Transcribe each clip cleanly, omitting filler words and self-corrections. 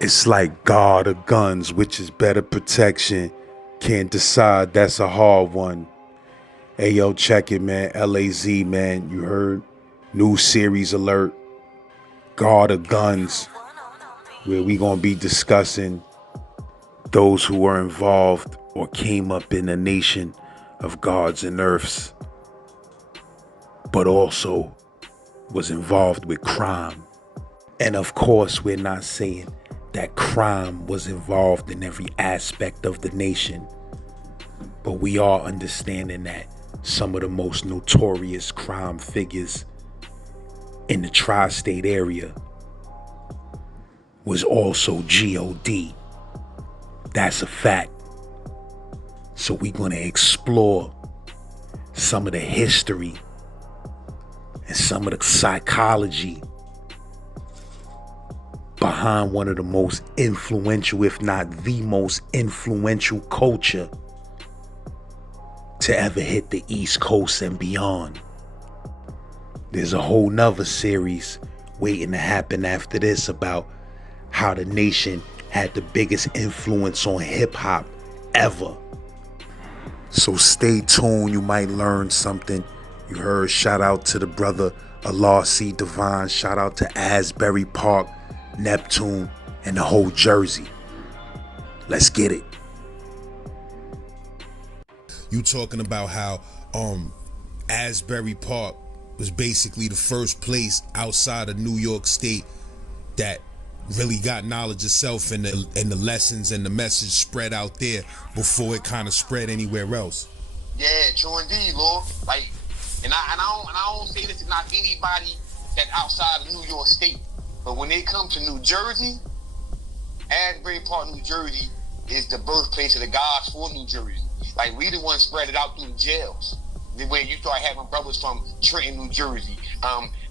It's like God or guns, which is better protection. Can't decide, that's a hard one. Hey yo, check it, man. LAZ, man. You heard? New series alert. God or guns, where we gonna be discussing those who were involved or came up in a nation of gods and earths, but also was involved with crime. And of course, we're not saying that crime was involved in every aspect of the nation, but we are understanding that some of the most notorious crime figures in the tri-state area was also God. That's a fact. So we're going to explore some of the history and some of the psychology behind one of the most influential, if not the most influential culture to ever hit the East Coast and beyond. There's a whole nother series waiting to happen after this about how the nation had the biggest influence on hip hop ever. So stay tuned, you might learn something. You heard, shout out to the brother Allah C. Divine, shout out to Asbury Park, Neptune, and the whole Jersey. Let's get it. You talking about how Asbury Park was basically the first place outside of New York State that really got knowledge of self, and the lessons and the message spread out there before it kind of spread anywhere else. Yeah, true indeed, Lord. Like, and I don't say this to not anybody that's outside of New York State, but when they come to New Jersey, Asbury Park, New Jersey is the birthplace of the gods for New Jersey. Like, we the ones spread it out through the jails. The way you start having brothers from Trenton, New Jersey,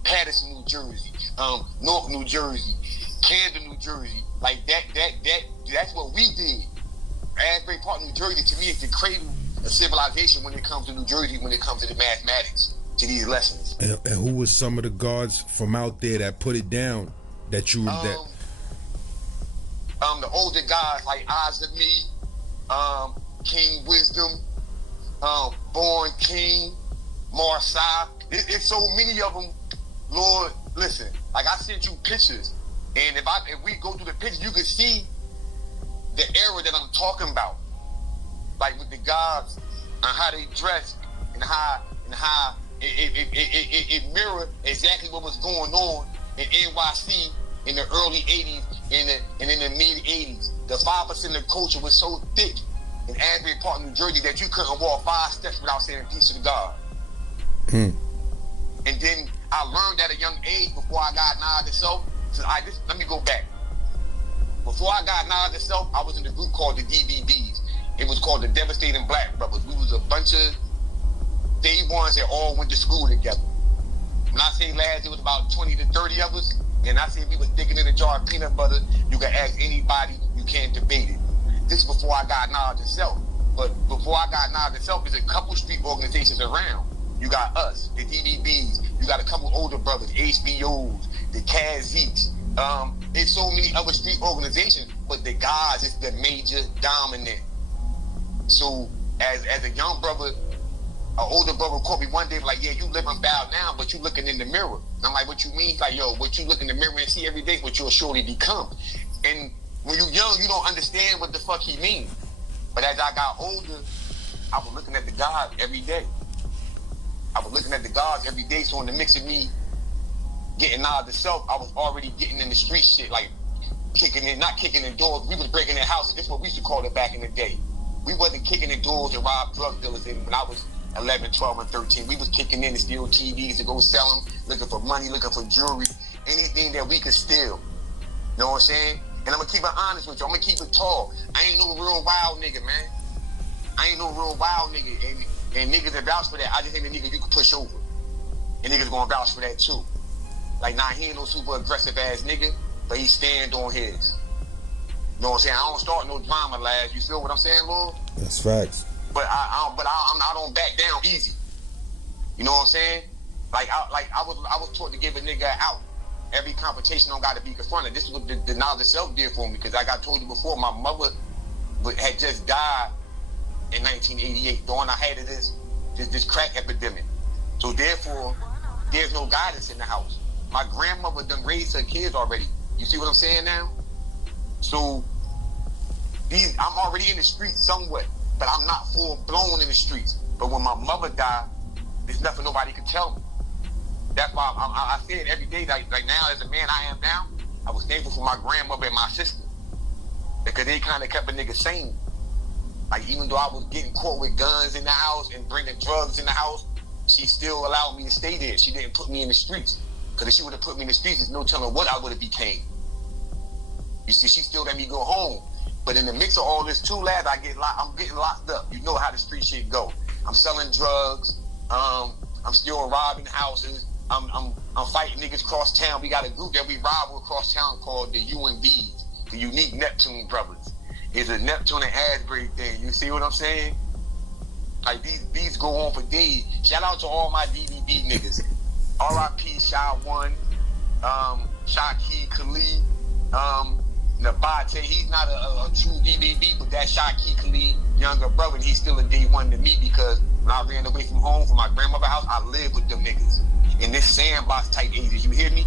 Patterson, New Jersey, North New Jersey, Camden, New Jersey. Like that's what we did. Asbury Park, New Jersey, to me, is the cradle of civilization when it comes to New Jersey, when it comes to the mathematics, to these lessons. And who was some of the guards from out there that put it down? That you the older guys like Asbury, King Wisdom, Born King, Marsai. It's so many of them. Lord, listen. Like, I sent you pictures, and if we go through the pictures, you can see the era that I'm talking about. Like with the gods and how they dress and how it mirrored exactly what was going on in NYC in the early 80s and in the mid 80s. The 5% of culture was so thick in Asbury Park, New Jersey, that you couldn't walk 5 steps without saying peace to the God. And then I learned at a young age before I got knowledge of self. So let me go back. Before I got knowledge of self, I was in a group called the DBBs. It was called the Devastating Black Brothers. We was a bunch of day ones that all went to school together. When I say lads, it was about 20 to 30 of us. And I say we was digging in a jar of peanut butter. You can ask anybody, you can't debate it. This before I got knowledge of self. But before I got knowledge of self, there's a couple street organizations around. You got us, the DDBs. You got a couple older brothers, HBOs, the Kaziks. There's so many other street organizations, but the guys is the major dominant. So as a young brother, an older brother called me one day, like, yeah, you living bad now, but you looking in the mirror. And I'm like, what you mean? He's like, yo, what you look in the mirror and see every day is what you'll surely become. And when you're young, you don't understand what the fuck he means. But as I got older, I was looking at the God every day. I was looking at the gods every day. So in the mix of me getting out of the self, I was already getting in the street shit, like not kicking in doors. We was breaking in houses. This is what we used to call it back in the day. We wasn't kicking in doors to rob drug dealers. And when I was 11, 12, and 13, we was kicking in to steal TVs to go sell them, looking for money, looking for jewelry, anything that we could steal. You know what I'm saying? And I'm going to keep it honest with you. I'm going to keep it tall. I ain't no real wild nigga, man. I ain't no real wild nigga. And niggas that vouch for that, I just ain't a nigga you can push over. And niggas going to vouch for that too. Like, nah, he ain't no super aggressive ass nigga, but he stand on his. You know what I'm saying? I don't start no drama, lads. You feel what I'm saying, Lord? That's facts. But I don't back down easy. You know what I'm saying? I was taught to give a nigga an out. every confrontation don't got to be confronted. This is what the knowledge of self did for me, because like I told you before, my mother had just died in 1988 during the height of this crack epidemic. So therefore, there's no guidance in the house. My grandmother done raised her kids already. You see what I'm saying now? So I'm already in the streets somewhat, but I'm not full blown in the streets. But when my mother died, there's nothing nobody could tell me. That's why I say it every day. Like now, as a man I am now, I was thankful for my grandmother and my sister, because they kind of kept a nigga sane. Like, even though I was getting caught with guns in the house and bringing drugs in the house, she still allowed me to stay there. She didn't put me in the streets. Because if she would have put me in the streets, there's no telling what I would have became. You see, she still let me go home. But in the mix of all this too, lads, I'm getting locked up. You know how the street shit go. I'm selling drugs. I'm still robbing houses. I'm fighting niggas across town. We got a group that we rob across town called the UNBs, the Unique Neptune Brothers. It's a Neptune and Asbury thing. You see what I'm saying? Like, these go on for days. Shout out to all my DVB niggas. R.I.P. Shy One, Shaki Khalid, Nabate. He's not a true DVB, but that Shaki Khalid younger brother, and he's still a day one to me, because when I ran away from home from my grandmother's house, I lived with them niggas in this sandbox type ages. You hear me?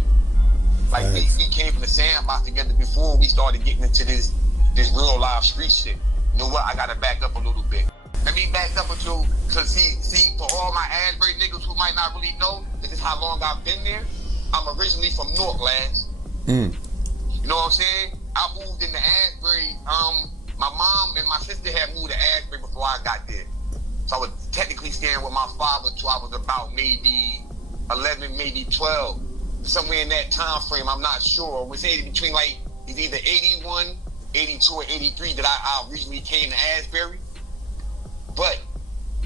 Like, we came from the sandbox together before we started getting into this real live street shit. You know what? I gotta back up a little bit. Let me back up until, cause see, for all my Asbury niggas who might not really know, this is how long I've been there. I'm originally from Newark, lads. You know what I'm saying? I moved into Asbury. My mom and my sister had moved to Asbury before I got there. So I was technically staying with my father till I was about maybe 11, maybe 12. Somewhere in that time frame, I'm not sure. We say between like, it's either 81, 82, or 83 that I originally came to Asbury. But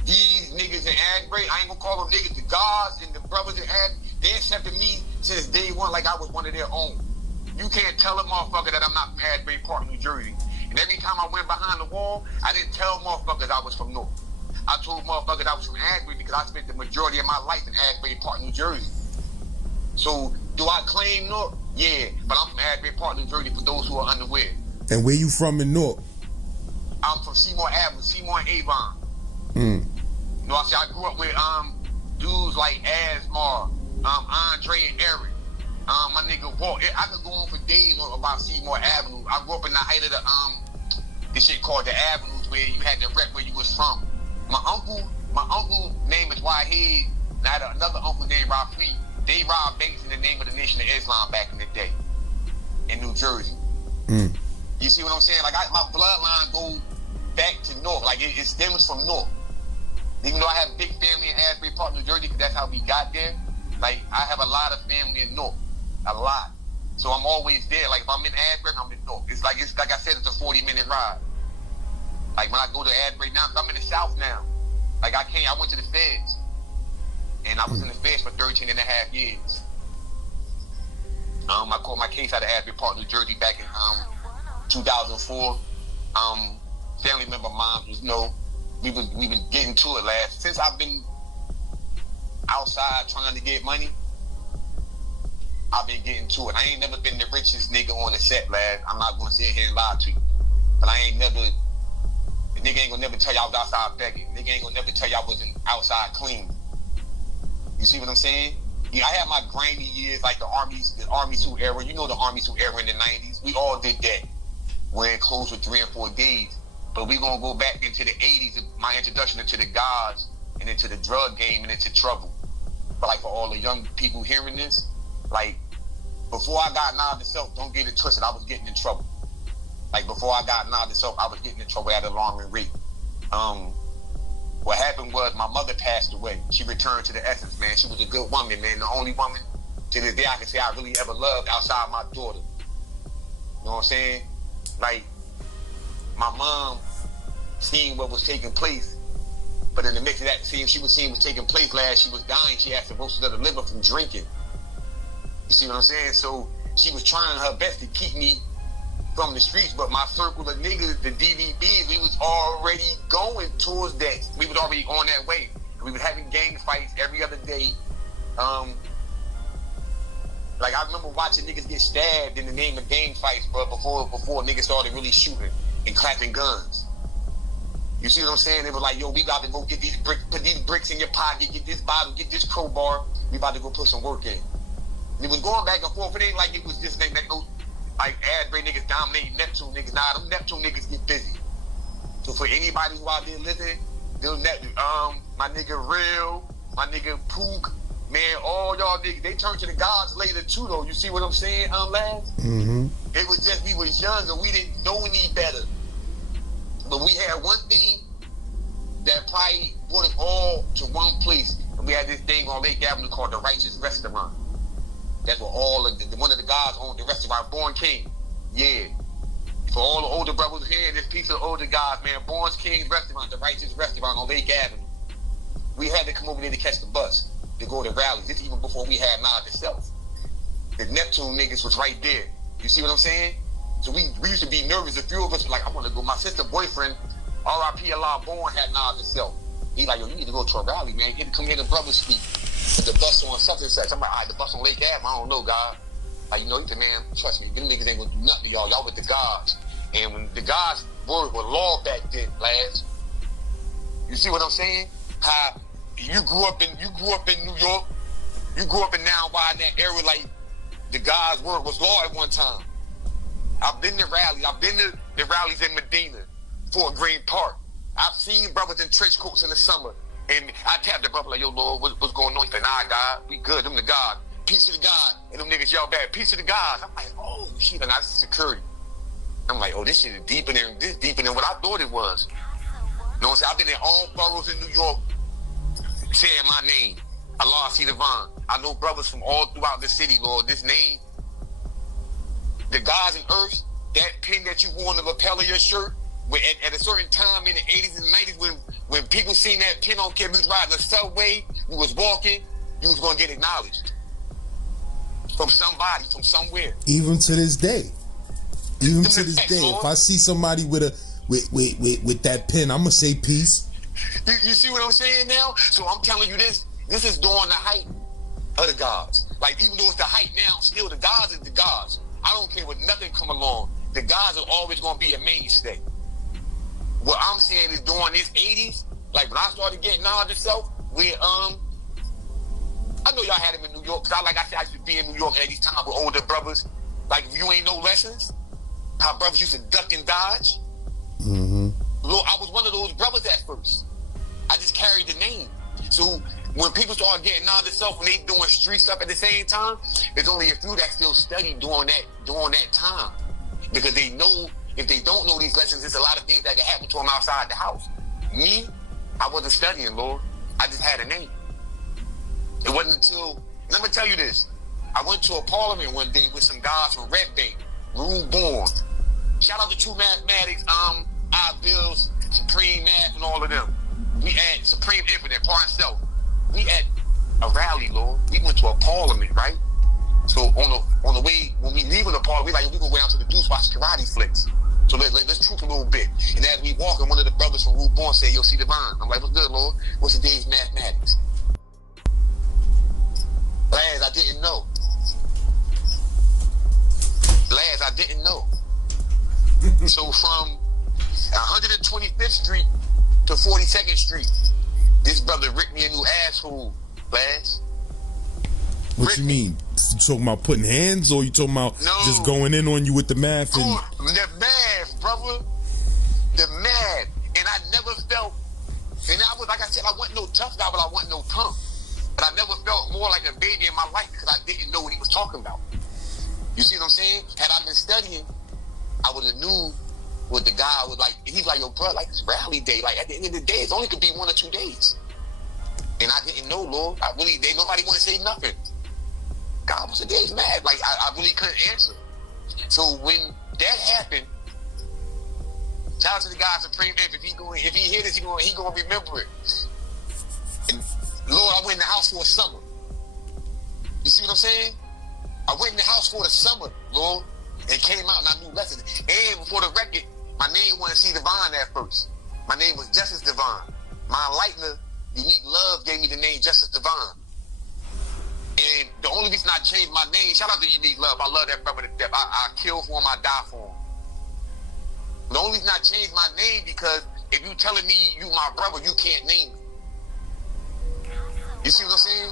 these niggas in Asbury, I ain't gonna call them niggas, the gods and the brothers in Asbury, they accepted me since day one like I was one of their own. You can't tell a motherfucker that I'm not from Asbury Park, New Jersey. And every time I went behind the wall, I didn't tell motherfuckers I was from North. I told motherfuckers I was from Asbury because I spent the majority of my life in Asbury Park, New Jersey. So, do I claim North? Yeah, but I'm from Asbury Park, New Jersey, for those who are unaware. And where you from in North? I'm from Seymour Avenue, Seymour and Avon. You know what I'm saying? I grew up with dudes like Asmar, Andre and Eric, my nigga Walt. I could go on for days about Seymour Avenue. I grew up in the height of this shit called the Avenues, where you had to rep where you was from. My uncle name is Wahid, and I had another uncle named Rafi. They robbed banks in the name of the Nation of Islam back in the day in New Jersey. You see what I'm saying? Like, my bloodline goes back to North. Like, it stems from North. Even though I have big family in Asbury Park, New Jersey, because that's how we got there, like, I have a lot of family in North. A lot. So I'm always there. Like, if I'm in Asbury, I'm in North. It's like I said, it's a 40-minute ride. Like, when I go to Asbury now, I'm in the South now. Like, I went to the Feds. And I was in the Feds for 13 and a half years. I caught my case out of Asbury Park, New Jersey back in 2004. Family member moms was we been getting to it last. Since I've been outside trying to get money, I've been getting to it. I ain't never been the richest nigga on the set, lad. I'm not gonna sit here and lie to you. But the nigga ain't gonna never tell you I was outside begging. Nigga ain't gonna never tell you I wasn't outside clean. You see what I'm saying? Yeah, I had my grimy years, like the Army suit era. You know the Army suit era in the 90s. We all did that. Wearing clothes for 3 and 4 days. But we gonna go back into the 80s, my introduction into the gods and into the drug game and into trouble. But like for all the young people hearing this, like before I got knowledge of self, don't get it twisted, I was getting in trouble. Like before I got knowledge of self, I was getting in trouble at an alarming rate. What happened was my mother passed away. She returned to the essence, man. She was a good woman, man. The only woman to this day I can say I really ever loved outside my daughter. You know what I'm saying? Like, my mom seen what was taking place, but in the mix of that, she was seeing what was taking place last, she was dying. She had cirrhosis of the liver from drinking. You see what I'm saying? So she was trying her best to keep me from the streets, but my circle of niggas, the DVBs, we was already going towards that. We was already on that way. We was having gang fights every other day. Like, I remember watching niggas get stabbed in the name of gang fights, bro, before niggas started really shooting and clapping guns. You see what I'm saying? They were like, yo, we got to go get these bricks, put these bricks in your pocket, get this bottle, get this crowbar. We about to go put some work in. And it was going back and forth. It ain't like it was just like Asbury niggas dominating Neptune niggas. Nah, them Neptune niggas get busy. So for anybody who out there listening, my nigga Real, my nigga Pook, man, all y'all niggas, they turned to the gods later too, though. You see what I'm saying, Laz? Mm-hmm. It was just we was young and we didn't know any better. But we had one thing that probably brought us all to one place. And we had this thing on Lake Avenue called the Righteous Restaurant. That's where all of one of the guys owned the restaurant, Born King. Yeah. For all the older brothers here, this piece of older guys, man, Born's King Restaurant, the Righteous Restaurant on Lake Avenue. We had to come over there to catch the bus to go to rallies. This even before we had Knowledge itself. The Neptune niggas was right there. You see what I'm saying? So we used to be nervous. A few of us were like, I want to go. My sister boyfriend, R.I.P. Allah Born, had Knowledge itself. He like, yo, you need to go to a rally, man. Come here to brothers speak. But the bus on such and such. I'm like, all right, the bus on Lake Ave, I don't know, God. Like, you know, he said, man, trust me, them niggas ain't gonna do nothing to y'all. Y'all with the gods. And when the gods were law back then, lads. You see what I'm saying? How you grew up in New York. You grew up in now why in that era, like the God's word was law at one time. I've been to rallies. I've been to the rallies in Medina, Fort Greene Park. I've seen brothers in trench coats in the summer. And I tapped the brother like, yo, Lord, what's going on? He said, nah, God, we good. Them the God. Peace to the God. And them niggas yell back, peace to the God. I'm like, oh, shit, and that's security. I'm like, oh, this shit is deeper than what I thought it was. You know what I'm saying? I've been in all boroughs in New York saying my name. Allah see Devon. I know brothers from all throughout the city, Lord. This name, the gods and earth, that pin that you wore on the lapel of your shirt, at a certain time in the 80s and 90s when people seen that pin on Kid, we was riding the subway, we was walking, you was going to get acknowledged. From somebody, from somewhere. Even to this day. Even to this day. Lord. If I see somebody with that pin, I'm going to say peace. You see what I'm saying now? So I'm telling you this is during the height of the gods. Like, even though it's the height now, still the gods is the gods. I don't care what nothing come along. The gods are always going to be a mainstay. What I'm saying is during this 80s, like when I started getting knowledge itself, where I know y'all had him in New York, because like I said, I used to be in New York at these times with older brothers. Like, if you ain't no lessons, how brothers used to duck and dodge. Mm-hmm. Lord, I was one of those brothers at first. I just carried the name. So when people start getting knowledge itself, when they doing street stuff at the same time, there's only a few that still study during that time. Because they know, if they don't know these lessons, there's a lot of things that can happen to them outside the house. Me, I wasn't studying, Lord. I just had a name. It wasn't until, let me tell you this. I went to a parliament one day with some guys from Red Bank, Rule Born. Shout out to True Mathematics, I-Bills, Supreme Math, and all of them. We at Supreme Infinite, Par and Self. We at a rally, Lord. We went to a parliament, right? So on the way, when we leave the parliament, we like, we go down to the Deuce watch karate flicks. So let's troop a little bit. And as we walk, and one of the brothers from Rule Born said, yo, see Divine. I'm like, what's good, Lord? What's today's mathematics? Laz, I didn't know. Laz, I didn't know. So from 125th Street to 42nd Street, this brother ripped me a new asshole, Laz. What you mean? You talking about putting hands, or you talking about just going in on you with the math? And the math, brother. The math. And I never felt, and I was, like I said, I wasn't no tough guy, but I wasn't no punk. But I never felt more like a baby in my life because I didn't know what he was talking about. You see what I'm saying? Had I been studying, I would have knew what the guy was like. He's like, yo, bro, like it's rally day. Like at the end of the day, it only could be 1 or 2 days. And I didn't know, Lord. Nobody want to say nothing. God was today's mad. Like I really couldn't answer. So when that happened, shout out to the guy Supreme F. If he hear this, he gonna remember it. And Lord, I went in the house for a summer. You see what I'm saying? I went in the house for the summer, Lord, and came out and I knew lessons. And before the record, my name wasn't C Divine at first. My name was Justice Divine. My enlightener, Unique Love, gave me the name Justice Divine. And the only reason I changed my name, shout out to Unique Love. I love that brother to death. I kill for him, I die for him. The only reason I changed my name because if you telling me you my brother, you can't name me. You see what I'm saying?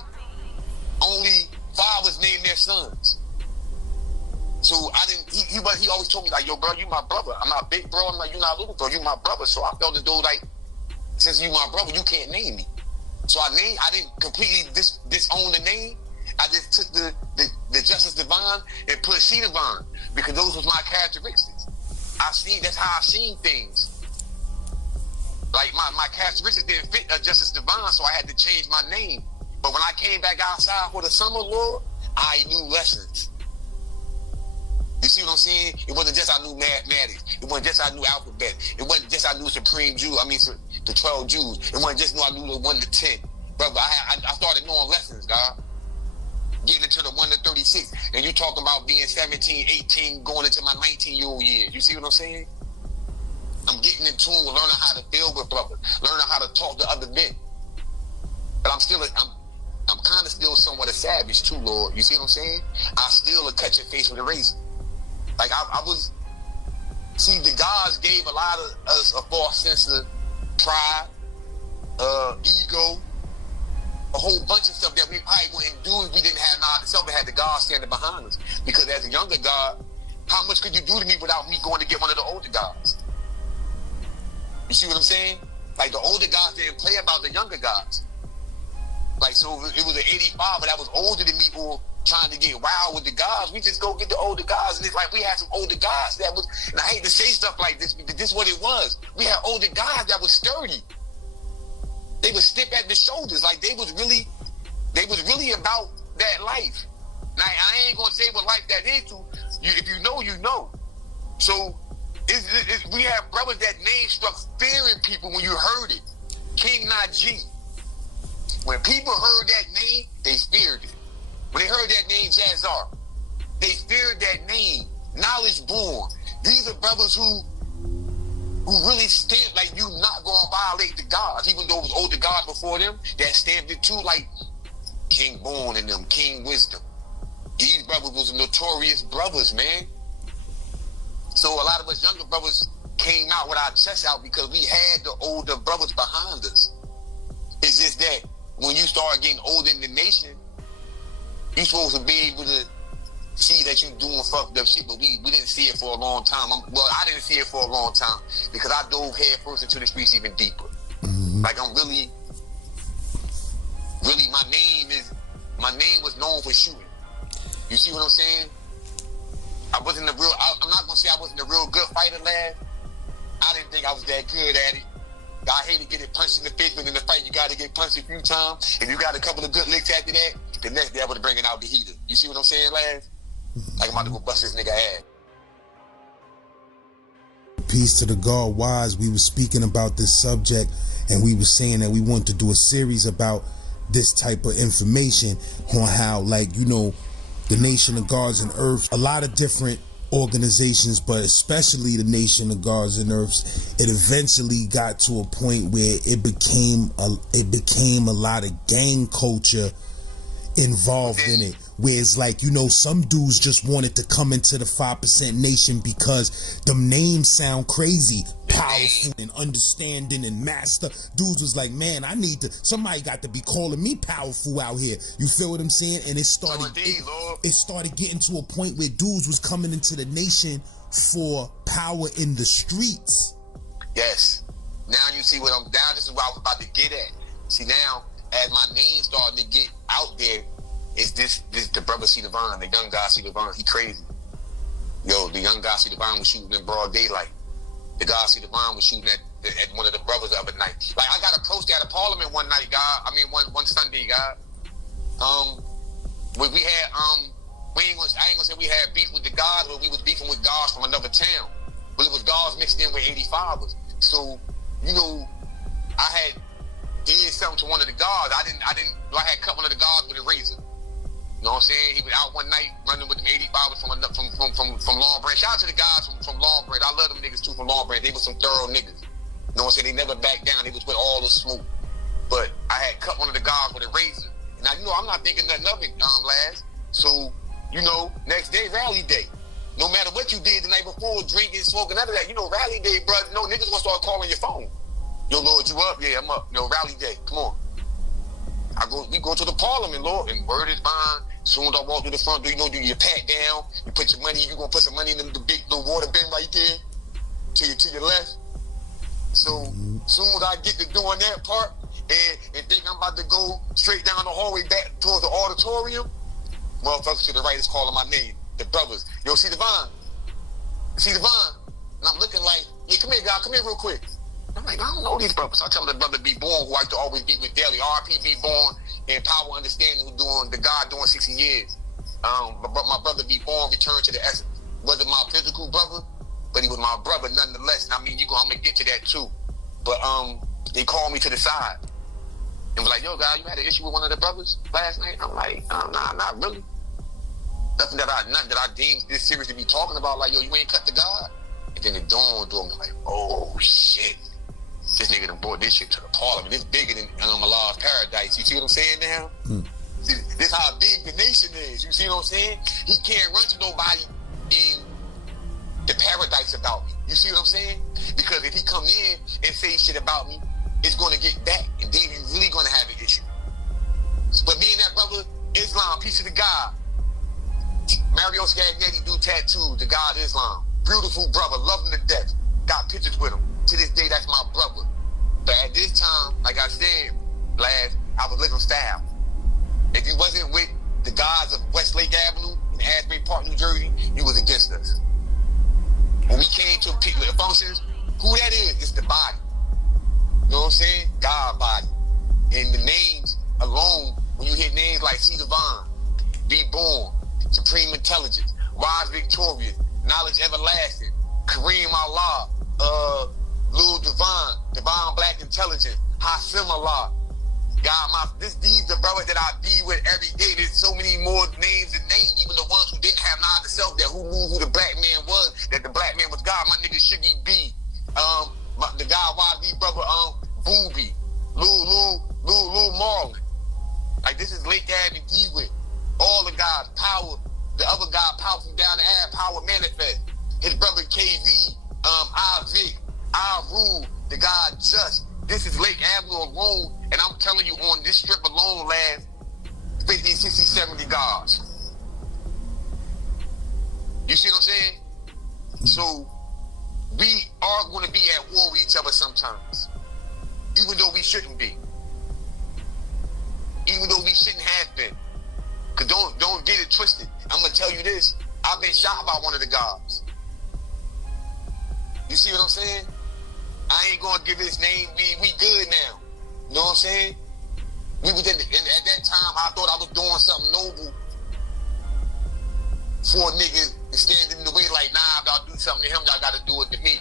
Only fathers name their sons. So I didn't. He always told me like, yo, bro, you my brother. I'm not big bro. I'm like, you not little bro. You my brother. So I felt as though like, since you my brother, you can't name me. So I didn't completely disown the name. I just took the Justice Divine and put C Divine because those was my characteristics. That's how I seen things. Like my characteristics didn't fit Justice Divine, so I had to change my name. But when I came back outside for the summer, Lord, I knew lessons. You see what I'm saying? It wasn't just I knew mathematics. It wasn't just I knew alphabet. It wasn't just I knew Supreme Jew. I mean, the 12 Jews. It wasn't just I knew the 1 to 10. Brother, I started knowing lessons, God. Getting into the 1 to 36. And you talking about being 17, 18, going into my 19-year-old years. You see what I'm saying? I'm getting in tune with learning how to build with brothers, learning how to talk to other men. But I'm kind of still somewhat a savage too, Lord. You see what I'm saying? I still cut your face with a razor. Like the gods gave a lot of us a false sense of pride, ego, a whole bunch of stuff that we probably wouldn't do if we didn't have knowledge itself and had the God standing behind us. Because as a younger God, how much could you do to me without me going to get one of the older gods? You see what I'm saying? Like the older gods didn't play about the younger gods. Like, so it was an 85, but that was older than me or trying to get wild with the gods. We just go get the older gods. And it's like we had some older gods that was, and I hate to say stuff like this, but this is what it was. We had older gods that was sturdy. They would step at the shoulders. Like they was really about that life. Now, I ain't gonna say what life that is to you. If you know, you know. So we have brothers that name struck fear in people when you heard it. King Najee. When people heard that name, they feared it. When they heard that name, Jazzar, they feared that name. Knowledge born. These are brothers who really stamped like you not gonna violate the gods, even though it was older gods before them that stamped it too, like King Born and them, King Wisdom. These brothers was notorious brothers, man. So a lot of us younger brothers came out with our chests out because we had the older brothers behind us. It's just that when you start getting older in the nation, you're supposed to be able to see that you doing fucked up shit, but we didn't see it for a long time. I didn't see it for a long time because I dove head first into the streets even deeper. Mm-hmm. Like I'm really, my name was known for shooting. You see what I'm saying? I'm not gonna say I wasn't a real good fighter, lad. I didn't think I was that good at it. I hate to get it punched in the face, but in the fight, you got to get punched a few times. If you got a couple of good licks after that, the next day I would bring it out the heater. You see what I'm saying, lad? Like I'm about to go bust this nigga ass. Peace to the God Wise. We were speaking about this subject, and we were saying that we want to do a series about this type of information on how, like, you know, the Nation of Gods and Earths, a lot of different organizations, but especially the Nation of Gods and Earths, it eventually got to a point where it became a lot of gang culture involved in it, where it's like, you know, some dudes just wanted to come into the 5% nation because them names sound crazy, powerful and understanding and master. Dudes was like, man, somebody got to be calling me powerful out here. You feel what I'm saying? And it started getting to a point where dudes was coming into the nation for power in the streets. Yes. Now you see this is what I was about to get at. See, now as my name starting to get out there, is this the brother C Divine, the young guy C Divine. He crazy. Yo, the young guy C Divine was shooting in broad daylight. The guy C Divine was shooting at one of the brothers the other night. Like I got approached at a parliament one night, God. I mean one Sunday, God. We had I ain't gonna say we had beef with the gods, but we was beefing with gods from another town. But it was gods mixed in with 85ers. So, you know, I had did something to one of the guards. I had cut one of the guards with a razor. You know what I'm saying? He was out one night running with them 85ers from Long Branch. Shout out to the guys from Long Branch. I love them niggas too from Long Branch. They were some thorough niggas. You know what I'm saying? They never backed down. They was with all the smoke. But I had cut one of the guards with a razor. And Now, I'm not thinking nothing of it, last. So, next day, rally day. No matter what you did the night before, drinking, smoking, none of that. Rally day, bro. Niggas gonna start calling your phone. Yo, Lord, you up? Yeah, I'm up. Rally day. Come on. We go to the parliament, Lord, and word is bond. Soon as I walk through the front door, do your pat down. You put your money, you gonna put some money in the big little water bin right there to your left. So soon as I get to doing that part and think I'm about to go straight down the hallway back towards the auditorium, motherfuckers to the right is calling my name. The brothers, yo, see Devon? And I'm looking like, yeah, come here, guy, come here real quick. I'm like, I don't know these brothers. I tell the brother B Born, who I used to always be with daily, RP B Born and Power Understanding, who doing the God doing 60 years. But my brother B Born returned to the essence. Wasn't my physical brother, but he was my brother nonetheless. And I mean, I'm gonna get to that too. But they called me to the side and was like, yo, guy, you had an issue with one of the brothers last night? I'm like, nah, not really. Nothing that I deemed this serious to be talking about. Like, yo, you ain't cut the God. And then it dawned on me like, oh shit. This nigga done brought this shit to the parliament. It's bigger than Allah's paradise. You see what I'm saying now? See, this how big the nation is. You see what I'm saying? He can't run to nobody in the paradise about me. You see what I'm saying? Because if he come in and say shit about me, it's going to get back. And then you're really going to have an issue. But me and that brother, Islam, peace of the God. Mario Scagnetti do tattoos, the God Islam. Beautiful brother, love him to death. Got pictures with him. To this day, that's my brother. But at this time, like I said, Blaz, I was living style. If you wasn't with the guys of Westlake Avenue in Asbury Park, New Jersey, you was against us. When we came to people at functions, who that is? It's the body. You know what I'm saying? God body. And the names alone, when you hear names like C. Devon, Be Born, Supreme Intelligence, Wise Victorious, Knowledge Everlasting, Kareem Allah, Lil Devon Black Intelligence, Hasim Allah. God, these the brothers that I be with every day. There's so many more names and names, even the ones who didn't have knowledge of self, that who knew who the black man was, that the black man was God. My nigga Shuggy B, the guy YB brother, Booby, Lou Marlin. Like, this is Lake Avenue D with all the guys, Power, the other guy, Power from down the ad, Power Manifest, his brother KV, Vic, Rule, the guy Just. This is Lake Avenue alone, and I'm telling you, on this strip alone, last 50, 60, 70 guards. You see what I'm saying? So, we are going to be at war with each other sometimes, even though we shouldn't be. Even though we shouldn't have been. Because don't get it twisted. I'm going to tell you this. I've been shot by one of the guards. You see what I'm saying? I ain't gonna give his name. We good now. You know what I'm saying? We was at that time. I thought I was doing something noble for niggas and standing in the way. Like, nah, if y'all do something to him, y'all got to do it to me.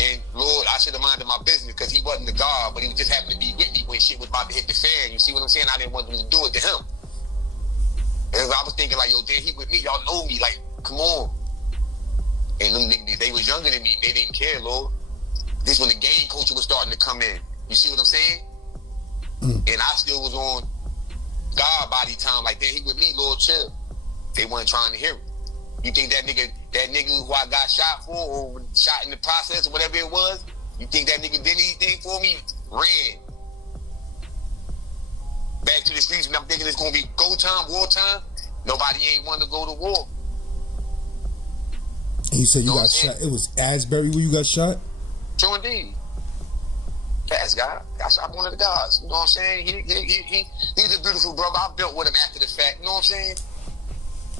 And Lord, I should have minded my business because he wasn't the guard, but he just happened to be with me when shit was about to hit the fan. You see what I'm saying? I didn't want them to do it to him. And I was thinking like, yo, then he with me. Y'all know me. Like, come on. And them niggas, they was younger than me. They didn't care, Lord. This when the game culture was starting to come in. You see what I'm saying? And I still was on God body time. Like, then he with me, Lord, chill. They weren't trying to hear it. You think that nigga who I got shot for or shot in the process or whatever it was, you think that nigga did anything for me? Ran. Back to the streets, and I'm thinking it's gonna be go time, war time. Nobody ain't want to go to war. And you said you got shot. It was Asbury where you got shot? True indeed. Fast guy. I shot one of the guys. You know what I'm saying? He's a beautiful brother. I built with him after the fact. You know what I'm saying?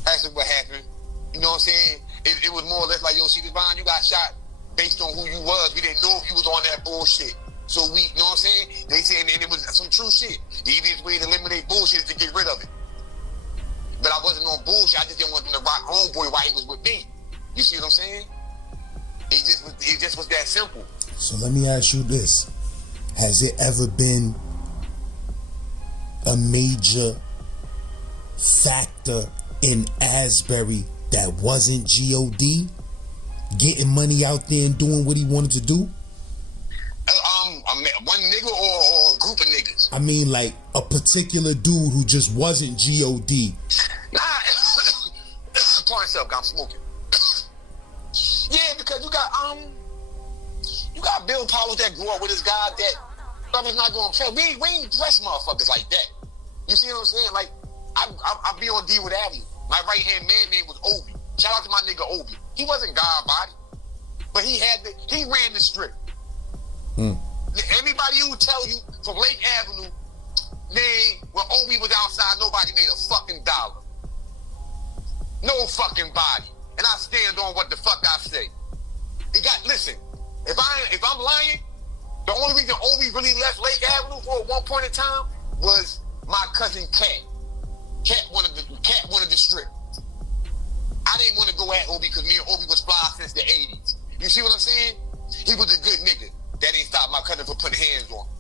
That's what happened. You know what I'm saying? It was more or less like, yo, see, Devon, you got shot based on who you was. We didn't know if you was on that bullshit. So we, you know what I'm saying? They said, and it was some true shit. The easiest way to eliminate bullshit is to get rid of it. But I wasn't on bullshit. I just didn't want them to rock homeboy while he was with me. You see what I'm saying? It just was that simple. So let me ask you this. Has it ever been a major factor in Asbury that wasn't G.O.D. getting money out there and doing what he wanted to do? One nigga or a group of niggas? I mean, like a particular dude who just wasn't G.O.D. Nah, pour yourself, I'm smoking. Yeah, because you got Bill Powers that grew up with this guy that brother's not going to fail. We ain't dress motherfuckers like that. You see what I'm saying? Like, I be on D with Avenue. My right hand man name was Obi. Shout out to my nigga Obi. He wasn't God body, but he ran the strip. Everybody who tell you from Lake Avenue, man, when Obi was outside, nobody made a fucking dollar. No fucking body. And I stand on what the fuck I say. Listen, if I'm lying, the only reason Obi really left Lake Avenue for at one point in time was my cousin Cat. Cat wanted the strip. I didn't want to go at Obi because me and Obi was fly since the 80s. You see what I'm saying? He was a good nigga. That ain't stopped my cousin from putting hands on him.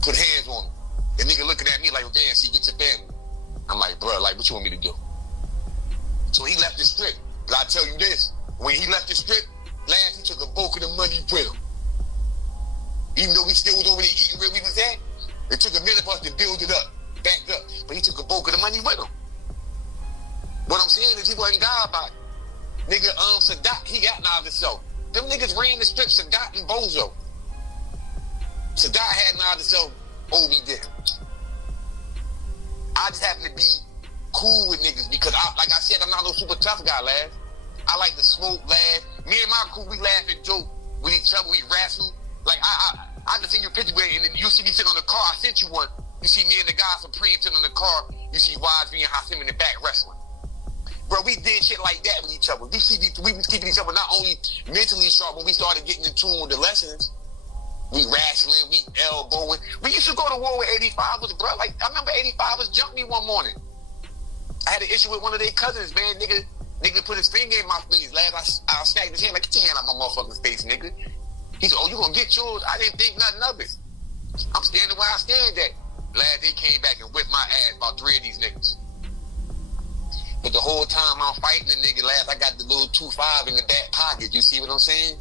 Put hands on him. The nigga looking at me like, damn, see, get your family. I'm like, bro, like, what you want me to do? So he left the strip. But I tell you this, when he left the strip, last he took a bulk of the money with him. Even though we still was over there eating where we was at, it took a minute for us to build it up, back up. But he took a bulk of the money with him. What I'm saying is he wasn't God about it. Nigga, Sadat, he got out of himself. Them niggas ran the strip, Sadat and Bozo. Sadat had out of himself, Obi did. I just happen to be cool with niggas because, like I said, I'm not no super tough guy, lad. I like to smoke, lad. Me and my crew, we laugh and joke with each other, we wrestle. Like, I just seen your picture where you see me sitting on the car, I sent you one. You see me and the guy Supreme sitting on the car, you see YSB and Hasim in the back wrestling. Bro, we did shit like that with each other. We was keeping each other not only mentally sharp, but we started getting in tune with the lessons. We wrestling, we elbowing. We used to go to war with 85 was, bro. Like, I remember 85 was jumped me one morning. I had an issue with one of their cousins, man. Nigga put his finger in my face. Last I smacked his hand, like, get your hand out my motherfucking face, nigga. He said, oh, you gonna get yours? I didn't think nothing of it. I'm standing where I stand at. Last they came back and whipped my ass, about 3 of these niggas. But the whole time I'm fighting the nigga, last I got the little 2.5 in the back pocket. You see what I'm saying?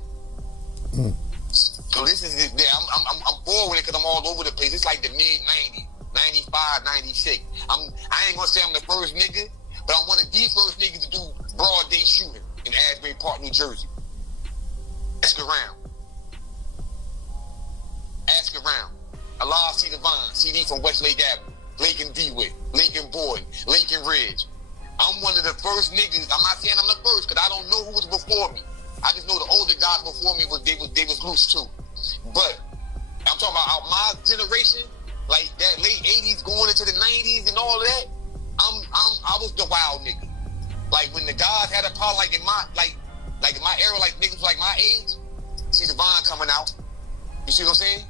So this is I'm bored with it because I'm all over the place. It's like the mid-90s, 95, 96. I ain't gonna say I'm the first nigga, but I'm one of the first niggas to do broad day shooting in Asbury Park, New Jersey. Ask around. Ask around. Allah C. Devon, CD from Westlake Avenue, Lake and DeWitt, Lake and Boyd, Lake and Ridge. I'm one of the first niggas. I'm not saying I'm the first because I don't know who was before me. I just know the older guys before me they was loose too. But I'm talking about my generation, like that late 80s going into the 90s and all of that. I was the wild nigga. Like when the guys had a problem, like in my era, like niggas like my age, see Devon coming out. You see what I'm saying?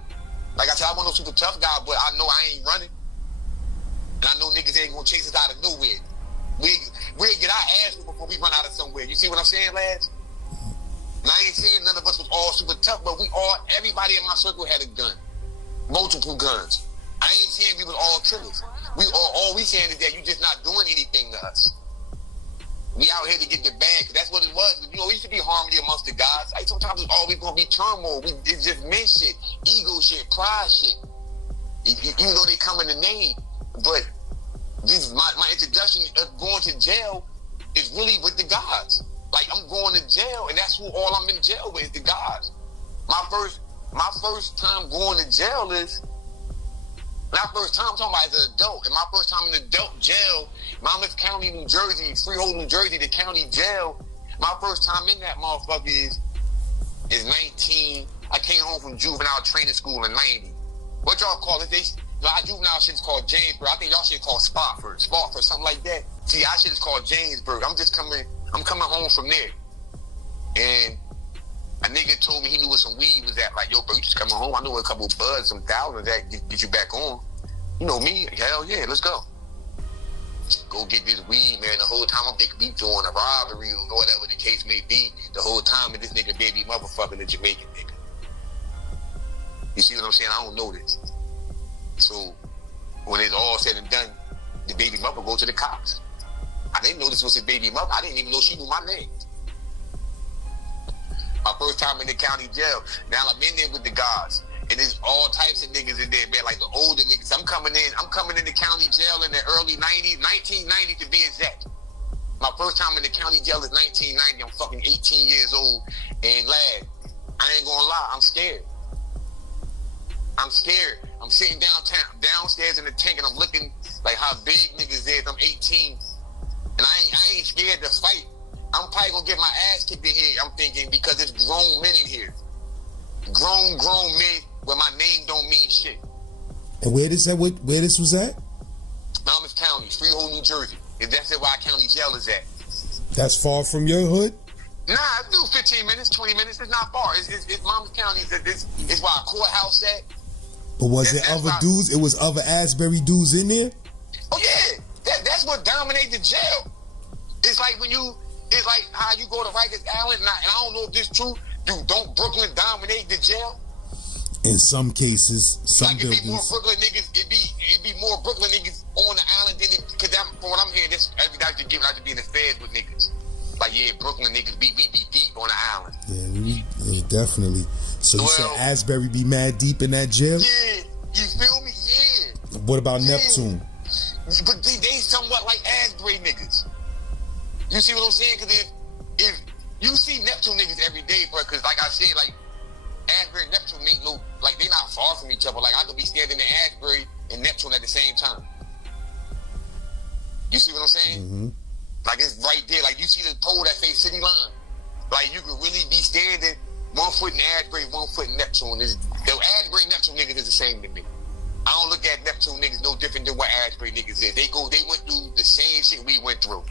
Like I said, I wasn't no super tough guy, but I know I ain't running. And I know niggas ain't gonna chase us out of nowhere. We'll get our ass before we run out of somewhere. You see what I'm saying, lads? And I ain't saying none of us was all super tough, but everybody in my circle had a gun. Multiple guns. I ain't saying we was all killers. All we saying is that you just not doing anything to us. We out here to get the bag, because that's what it was. You know, it used to be harmony amongst the guys. Like, sometimes it's always going to be turmoil. It's just men shit, ego shit, pride shit. Even though they come in the name. But this is my introduction of going to jail is really with the gods. Like, I'm going to jail, and that's who all I'm in jail with is the gods. My first time going to jail is, not first time, I'm talking about as an adult. And my first time in adult jail, Monmouth County, New Jersey, Freehold, New Jersey, the county jail. My first time in that motherfucker is 19. I came home from juvenile training school in 90. What y'all call it? Our juvenile shit is called Jamesburg. I think y'all shit called Spofford, something like that. See, our shit is called Jamesburg. I'm coming home from there. And a nigga told me he knew where some weed was at. Like, yo, bro, you just coming home. I know a couple of buds, some thousands that get you back on. You know me. Hell yeah, let's go. Go get this weed, man. The whole time I'm thinking we doing a robbery or whatever the case may be. The whole time with this nigga baby motherfucking the Jamaican nigga. You see what I'm saying? I don't know this. So when it's all said and done, the baby mother go to the cops. I didn't know this was his baby mother. I didn't even know she knew my name. My first time in the county jail. Now I'm in there with the guards. And there's all types of niggas in there, man. Like the older niggas. I'm coming in the county jail in the early 90s, 1990 to be exact. My first time in the county jail is 1990. I'm fucking 18 years old. And lad, I ain't gonna lie, I'm scared. I'm scared. I'm sitting downstairs in the tank, and I'm looking like how big niggas is. I'm 18, and I ain't scared to fight. I'm probably gonna get my ass kicked in here. I'm thinking because it's grown men in here, grown men where my name don't mean shit. And where this was at? Monmouth County, Freehold, New Jersey. If that's where our county jail is at. That's far from your hood? Nah, I do 15 minutes, 20 minutes. It's not far. It's Monmouth County. It's where our courthouse at. But was it other dudes? It was other Asbury dudes in there? Oh yeah, that's what dominates the jail. It's like it's like how you go to Rikers Island, and I don't know if this is true. Don't Brooklyn dominate the jail? In some cases, some buildings. It'd be more Brooklyn niggas. It'd be more Brooklyn niggas on the island than it. Because from what I'm hearing, this everybody should give out to be in the feds with niggas. Like yeah, Brooklyn niggas we be deep on the island. Yeah, definitely. So you said Asbury be mad deep in that jail? Yeah, you feel me? Yeah. What about Neptune? But they somewhat like Asbury niggas. You see what I'm saying? Because if you see Neptune niggas every day, bro, because like I said, like Asbury and Neptune ain't no, like they not far from each other. Like I could be standing in Asbury and Neptune at the same time. You see what I'm saying? Mm-hmm. Like it's right there. Like you see the pole that face city line. Like you could really be standing 1 foot in Asbury, 1 foot in Neptune. The Asbury and Neptune niggas is the same to me. I don't look at Neptune niggas no different than what Asbury niggas is. They went through the same shit we went through.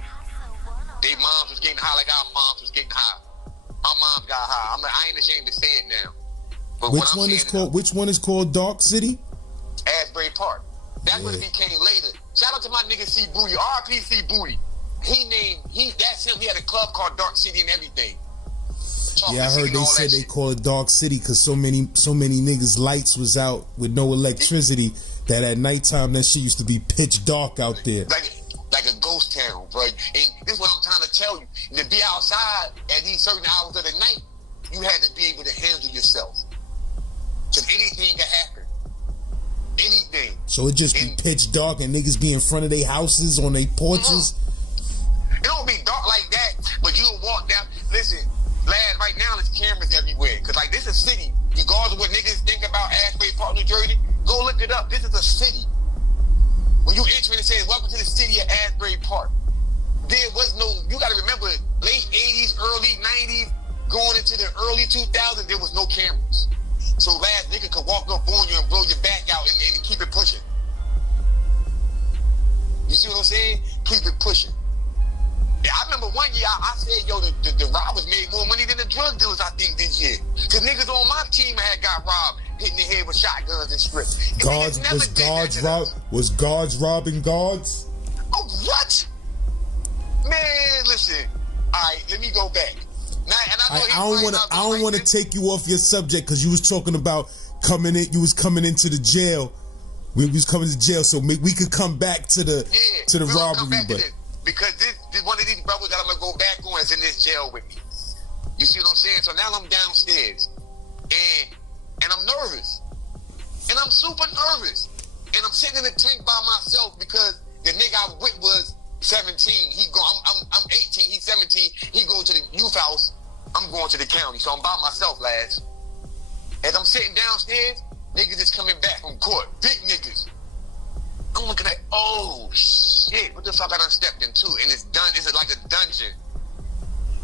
Their moms was getting high like our moms was getting high. Our moms got high. I ain't ashamed to say it now. But Which one is called Dark City? Asbury Park. That's what it became later. Shout out to my nigga C Booty, RPC Booty. That's him. He had a club called Dark City and everything. Yeah, I heard they said they call it Dark City because so many niggas' lights was out with no electricity that at nighttime that shit used to be pitch dark out there. Like a ghost town, bro. And this is what I'm trying to tell you. To be outside at these certain hours of the night, you had to be able to handle yourself. Because anything can happen. Anything. So it just be pitch dark and niggas be in front of their houses on their porches? It don't be dark like that, but you'll walk down. Listen, lad, right now there's cameras everywhere. Because, like, this is a city. Regardless of what niggas think about Asbury Park, New Jersey, go look it up. This is a city. When you enter and say, welcome to the city of Asbury Park, there was no, you got to remember, late 80s, early 90s, going into the early 2000s, there was no cameras. So last nigga could walk up on you and blow your back out and keep it pushing. You see what I'm saying? Keep it pushing. Yeah, I remember one year I said, yo, the robbers made more money than the drug dealers, I think, this year. Because niggas on my team had got robbed, hitting their head with shotguns and strips. Was guards robbing guards? Oh, what? Man, listen. All right, let me go back. Now, and I don't want to take you off your subject because you was talking about coming in. You was coming into the jail. We was coming to jail, so we could come back to the robbery. Because this one of these brothers that I'm gonna go back on is in this jail with me. You see what I'm saying? So now I'm downstairs, and I'm nervous, and I'm super nervous, and I'm sitting in the tank by myself because the nigga I with was 17. I'm 18. He's 17. He go to the youth house. I'm going to the county, so I'm by myself, lads. As I'm sitting downstairs, niggas is coming back from court. Big niggas. I'm looking at, oh shit, what the fuck I done stepped into? And it's done. It's like a dungeon.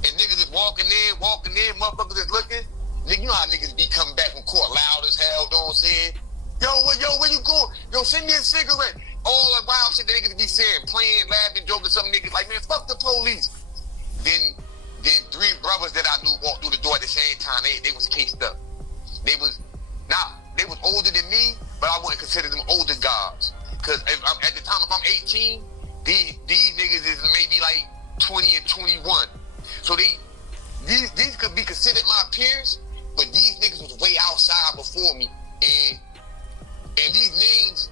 And niggas is walking in, motherfuckers is looking. Nigga, you know how niggas be coming back from court loud as hell, don't say it. Yo, where you going? Yo, send me a cigarette. All that wild shit that niggas be saying, playing, laughing, joking, some niggas like, man, fuck the police. Then 3 brothers that I knew walked through the door at the same time. They was cased up. They was older than me, but I wouldn't consider them older guards. Because at the time, if I'm 18, these niggas is maybe like 20 and 21. So these could be considered my peers, but these niggas was way outside before me. And these names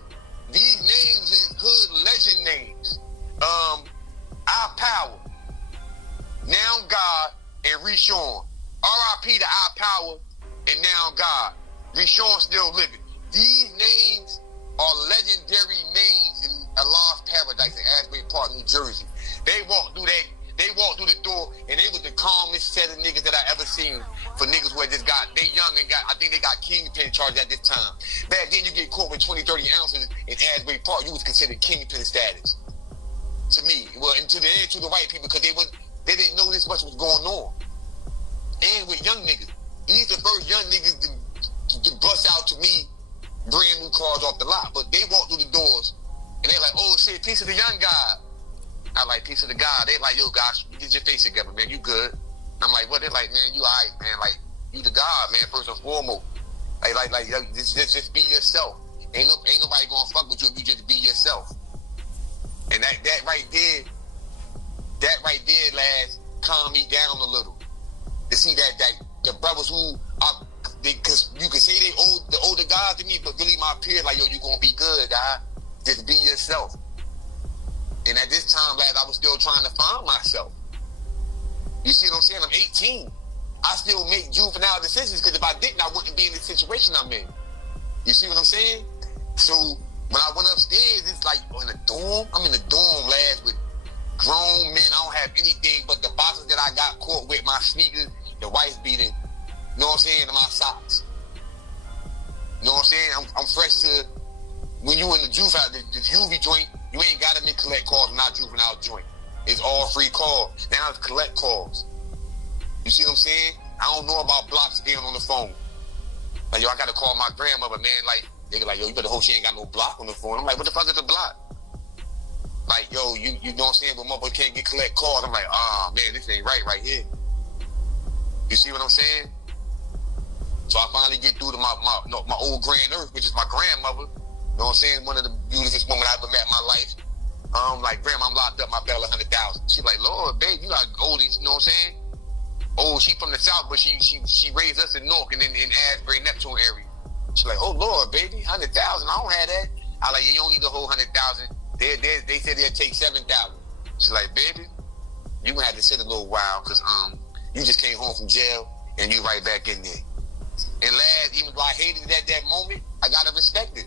is hood legend names. Our Power, Now God, and Rishon. R.I.P. to Our Power and Now God. Rashawn still living. These names are legendary names in a lost paradise in Asbury Park, New Jersey. They walked through the door, and they was the calmest set of niggas that I ever seen. For niggas who had just they young and I think they got kingpin charges at this time. Back then, you get caught with 20, 30 ounces in Asbury Park, you was considered kingpin status. To me, well, and to the white people, because they didn't know this much was going on. And with young niggas, these the first young niggas to bust out to me brand new cars off the lot. But they walk through the doors, and they like, oh shit, piece of the young guy. I like, piece of the guy. They like, yo, gosh, get your face together, man. You good? I'm like, what? They're like, man, you all right, man. Like, you the God, man, first and foremost. Like, just be yourself. Ain't nobody gonna fuck with you if you just be yourself. And that right there, lads, calm me down a little. To see that the brothers who are, because you can say the older guys to me, but really my peers, like, yo, you gonna be good, guy. Just be yourself. And at this time, lads, I was still trying to find myself. You see what I'm saying? I'm 18. I still make juvenile decisions, because if I didn't, I wouldn't be in the situation I'm in. You see what I'm saying? So when I went upstairs, it's like in a dorm. I'm in a dorm, lads, with grown men. I don't have anything but the boxes that I got caught with, my sneakers, the wife beating, you know what I'm saying, and my socks. You know what I'm saying? I'm fresh to, when you in the juvenile, the juvie joint, you ain't got to make collect calls, not juvenile joint. It's all free calls. Now it's collect calls. You see what I'm saying? I don't know about blocks being on the phone. Like, yo, I got to call my grandmother, man. Like, they like, yo, you better hope she ain't got no block on the phone. I'm like, what the fuck is a block? Like, yo, you know what I'm saying? But mother can't get collect calls. I'm like, oh, man, this ain't right here. You see what I'm saying? So I finally get through to my old grand earth, which is my grandmother. You know what I'm saying? One of the beautiful women I ever met in my life. Like, Grandma, I'm locked up, my bail 100,000. She like, Lord, babe, you got oldies, you know what I'm saying? Oh, she from the South, but she raised us in Newark and in Asbury, Neptune area. She like, oh, Lord, baby, 100,000, I don't have that. I like, yeah, you don't need the whole 100,000. They said they'll take 7,000. She like, baby, you gonna have to sit a little while, because you just came home from jail, and you right back in there. And lad, even though I hated it at that moment, I gotta respect it.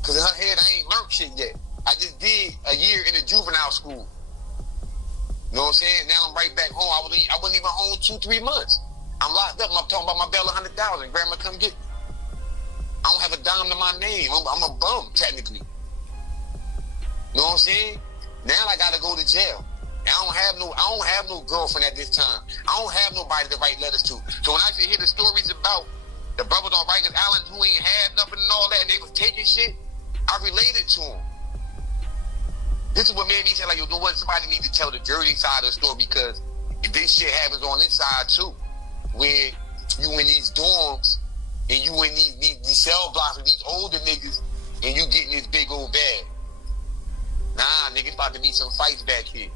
Because in her head, I ain't learned shit yet. I just did a year in the juvenile school. You know what I'm saying? Now I'm right back home. I wasn't even home 2-3 months. I'm locked up, and I'm talking about my bail 100,000. Grandma, come get me. I don't have a dime to my name. I'm a bum, technically. You know what I'm saying? Now I gotta go to jail. And I don't have no girlfriend at this time. I don't have nobody to write letters to. So when I hear the stories about the brothers on Rikers Island who ain't had nothing and all that, and they was taking shit, I related to them. This is what made me say, like, you know what, somebody need to tell the dirty side of the story, because if this shit happens on this side too, where you in these dorms and you in these cell blocks with these older niggas and you getting this big old bag. Nah, niggas about to be some fights back here.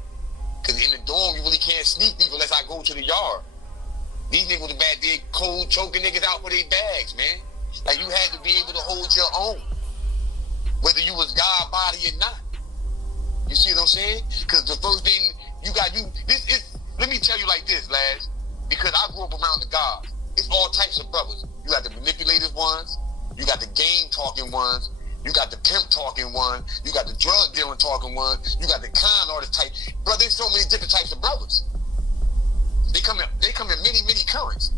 Because in the dorm, you really can't sneak people unless I go to the yard. These niggas was bad, they cold choking niggas out for their bags, man. Like, you had to be able to hold your own, whether you was God body or not. You see what I'm saying? Because the first thing let me tell you like this, lads, because I grew up around the gods. It's all types of brothers. You got the manipulative ones, you got the game talking ones, you got the pimp talking one, you got the drug dealing talking one, you got the con artist type. Bro, there's so many different types of brothers. They come in many, many currents.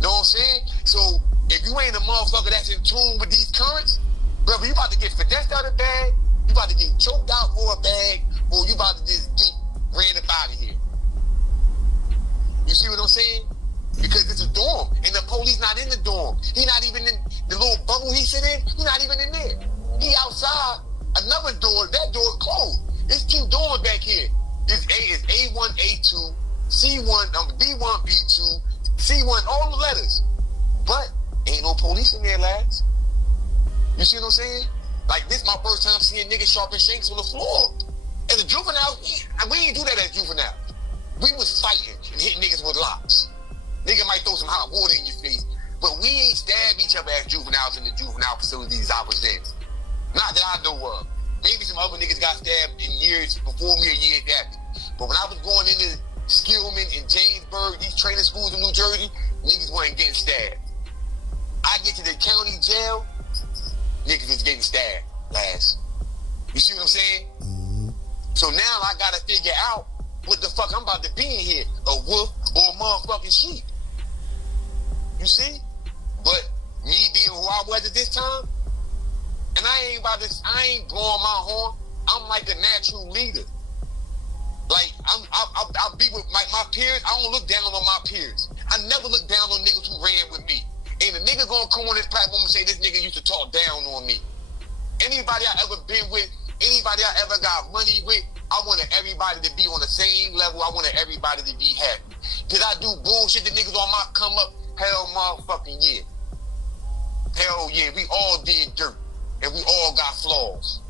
Know what I'm saying? So if you ain't a motherfucker that's in tune with these currents, brother, you about to get finessed out of the bag, you about to get choked out for a bag, or you about to just get ran up out of here. You see what I'm saying? Because it's a dorm, and the police not in the dorm. He not even in the little bubble he sit in. He not even in there. He outside another door. That door closed. It's 2 doors back here. It's A1, A2, C1, B1, B2, C1, all the letters. But ain't no police in there, lads. You see what I'm saying? Like, this my first time seeing niggas sharpen shanks on the floor. As a juvenile, we ain't do that as juvenile. We was fighting and hitting niggas with locks. Nigga might throw some hot water in your face, but we ain't stab each other as juveniles in the juvenile facilities I was in. Not that I know of. Maybe some other niggas got stabbed in years before me or years after. But when I was going into Skillman and Jamesburg, these training schools in New Jersey, niggas wasn't getting stabbed. get to the county jail, niggas is getting stabbed, last. You see what I'm saying? So now I gotta figure out what the fuck I'm about to be in here, a wolf or a motherfucking sheep. You see? But me being who I was at this time, and I ain't blowing my horn. I'm like a natural leader. Like I'll be with my peers. I don't look down on my peers. I never look down on niggas who ran with me. And a nigga gonna come on this platform and say this nigga used to talk down on me. Anybody I ever been with, anybody I ever got money with, I wanted everybody to be on the same level. I wanted everybody to be happy. Did I do bullshit that niggas on my come up? Hell motherfucking yeah. Hell yeah, we all did dirt. And we all got flaws.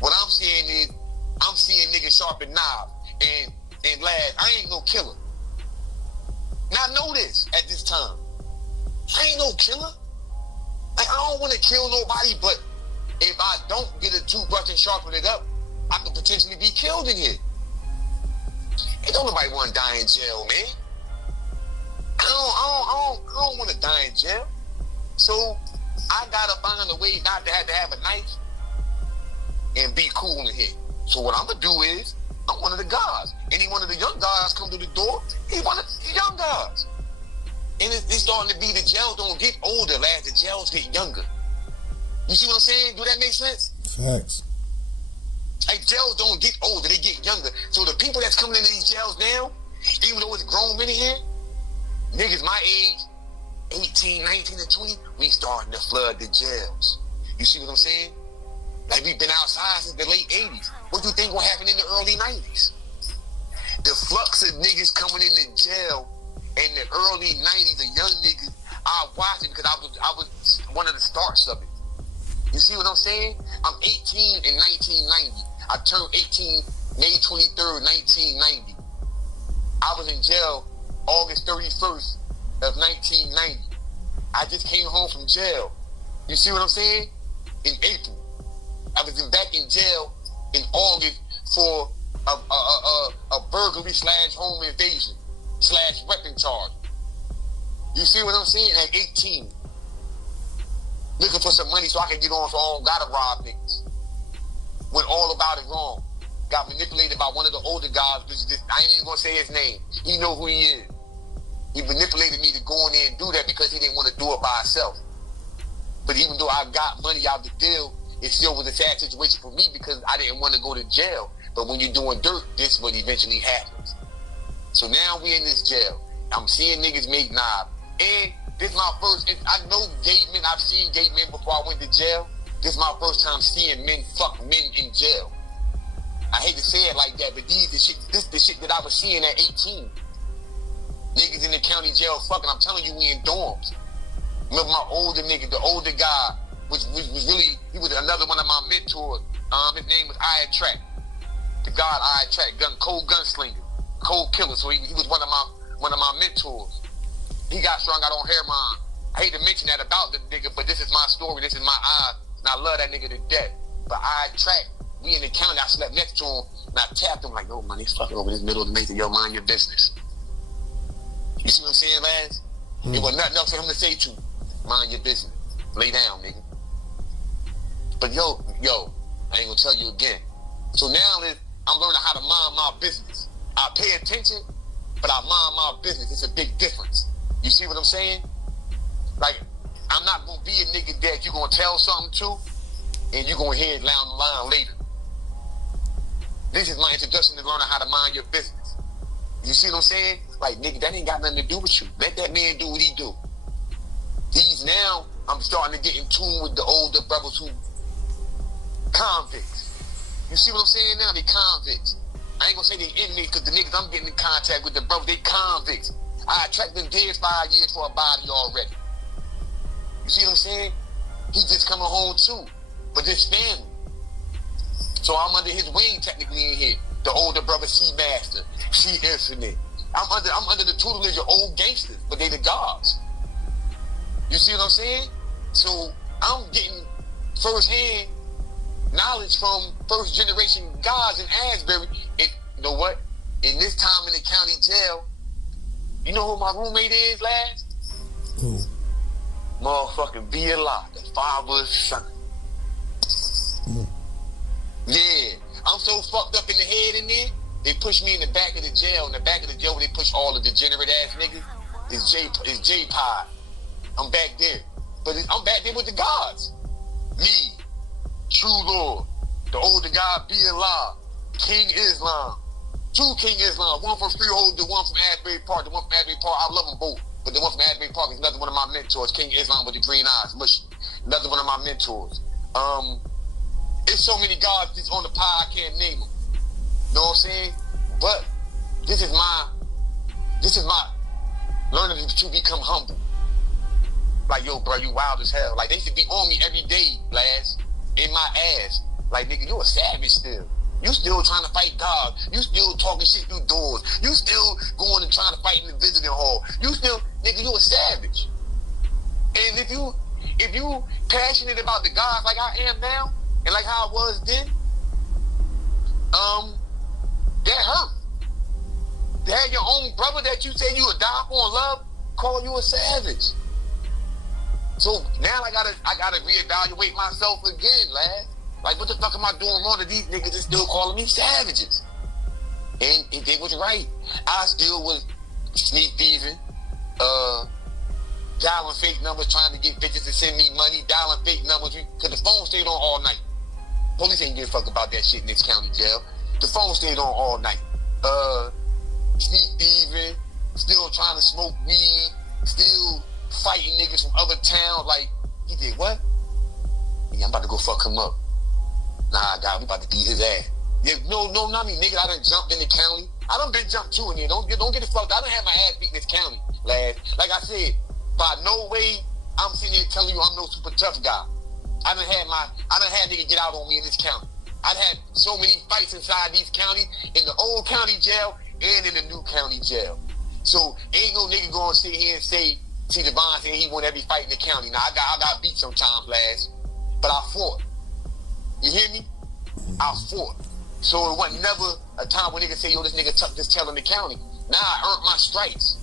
What I'm saying is, I'm seeing niggas sharpen knives. And lad, I ain't no killer. Now know this at this time. I ain't no killer. Like, I don't want to kill nobody, but if I don't get a toothbrush and sharpen it up, I could potentially be killed in here. Ain't don't nobody want to die in jail, man. I don't want to die in jail. So I gotta find a way not to have a knife and be cool in here. So what I'm gonna do is, I'm one of the guys. Any one of the young guys come to the door, he one of the young guys. And it's starting to be the jails don't get older, lads. The jails get younger. You see what I'm saying? Do that make sense? Facts. Like, jails don't get older, they get younger. So the people that's coming into these jails now, even though it's grown men in here, niggas my age, 18, 19, and 20, we starting to flood the jails. You see what I'm saying? Like, we've been outside since the late 80s. What do you think will happen in the early 90s? The flux of niggas coming into jail in the early 90s, the young niggas, I watched it because I was one of the starts of it. You see what I'm saying? I'm 18 in 1990. I turned 18 May 23rd, 1990. I was in jail August 31st of 1990. I just came home from jail. You see what I'm saying? In April. I was back in jail in August for a burglary / home invasion / weapon charge. You see what I'm saying? At 18. Looking for some money so I can get on, so I don't gotta rob niggas. Went all about it wrong. Got manipulated by one of the older guys. I ain't even gonna say his name. He know who he is. He manipulated me to go in there and do that because he didn't want to do it by himself. But even though I got money out the deal, it still was a sad situation for me because I didn't want to go to jail. But when you're doing dirt, this is what eventually happens. So now we in this jail. I'm seeing niggas make knives. And this is my first, I know gay men, I've seen gay men before I went to jail. This is my first time seeing men fuck men in jail. I hate to say it like that, but this the shit that I was seeing at 18. Niggas in the county jail fucking, I'm telling you, we in dorms. Remember my older nigga, the older guy, was really, he was another one of my mentors. His name was Track. The God Track, cold gunslinger, cold killer. So he was one of my mentors. He got strung out on heroin. I hate to mention that about the nigga, but this is my story, this is my eyes, and I love that nigga to death. But Track, we in the county, I slept next to him, and I tapped him like, yo, man, he's fucking over this middle of the mason, yo, mind your business. You see what I'm saying, lads? It was nothing else for him to say to me. Mind your business. Lay down, nigga. But yo, I ain't gonna tell you again. So now I'm learning how to mind my business. I pay attention, but I mind my business. It's a big difference. You see what I'm saying? Like, I'm not gonna be a nigga that you gonna tell something to, and you gonna hear it down the line later. This is my introduction to learning how to mind your business. You see what I'm saying? Like, nigga, that ain't got nothing to do with you. Let that man do what he do. Now, I'm starting to get in tune with the older brothers who convicts. You see what I'm saying now? They convicts. I ain't gonna say they inmates because the niggas I'm getting in contact with, the brothers, they convicts. I attract them dead 5 years for a body already. You see what I'm saying? He just coming home too. But this family. So I'm under his wing technically in here. The older brother C Master, C Infinite. I'm under the tutelage of old gangsters, but they the gods. You see what I'm saying? So I'm getting firsthand knowledge from first generation gods in Asbury. You know what? In this time in the county jail, you know who my roommate is, lads? Who? motherfucking be alive, the father's son. Yeah, I'm so fucked up in the head in there. They push me in the back of the jail. In the back of the jail, where they push all the degenerate ass niggas. It's J Pod. I'm back there, but I'm back there with the gods. Me, True Lord, the older guy, be alive, King Islam, two King Islam, one from Freehold, the one from Asbury Park. The one from Asbury Park, I love them both, but the one from Asbury Park is another one of my mentors. King Islam with the green eyes, mushy, another one of my mentors. It's so many gods that's on the pie, I can't name them. Know what I'm saying? But this is my learning to become humble. Like, yo, bro, you wild as hell. Like, they should be on me every day, Blast, in my ass. Like, nigga, you a savage still. You still trying to fight God. You still talking shit through doors. You still going and trying to fight in the visiting hall. You still, nigga, you a savage. And if you passionate about the gods like I am now, and like how I was then, that hurt. To have your own brother that you say you would die for and love, call you a savage. So now I gotta reevaluate myself again, lad. Like, what the fuck am I doing wrong that these niggas is still calling me savages? And they was right. I still was sneak thieving, dialing fake numbers, trying to get bitches to send me money, dialing fake numbers, because the phone stayed on all night. Police ain't give a fuck about that shit in this county jail. The phone stayed on all night. Sneak thieving, still trying to smoke weed, still fighting niggas from other towns. Like, he did what? Yeah, I'm about to go fuck him up. Nah, God, we about to beat his ass. Yeah, no, not me, nigga. I done jumped in the county. I done been jumped too in here. Don't get it fucked. I done had my ass beat in this county, lad. Like I said, by no way I'm sitting here telling you I'm no super tough guy. I done had niggas get out on me in this county. I've had so many fights inside these counties, in the old county jail and in the new county jail. So ain't no nigga gonna sit here and say, see Devon saying he won every fight in the county. Now I got beat sometimes, lads, but I fought. You hear me? I fought. So it wasn't never a time when niggas say, yo, this nigga just telling the county. Now I earned my stripes.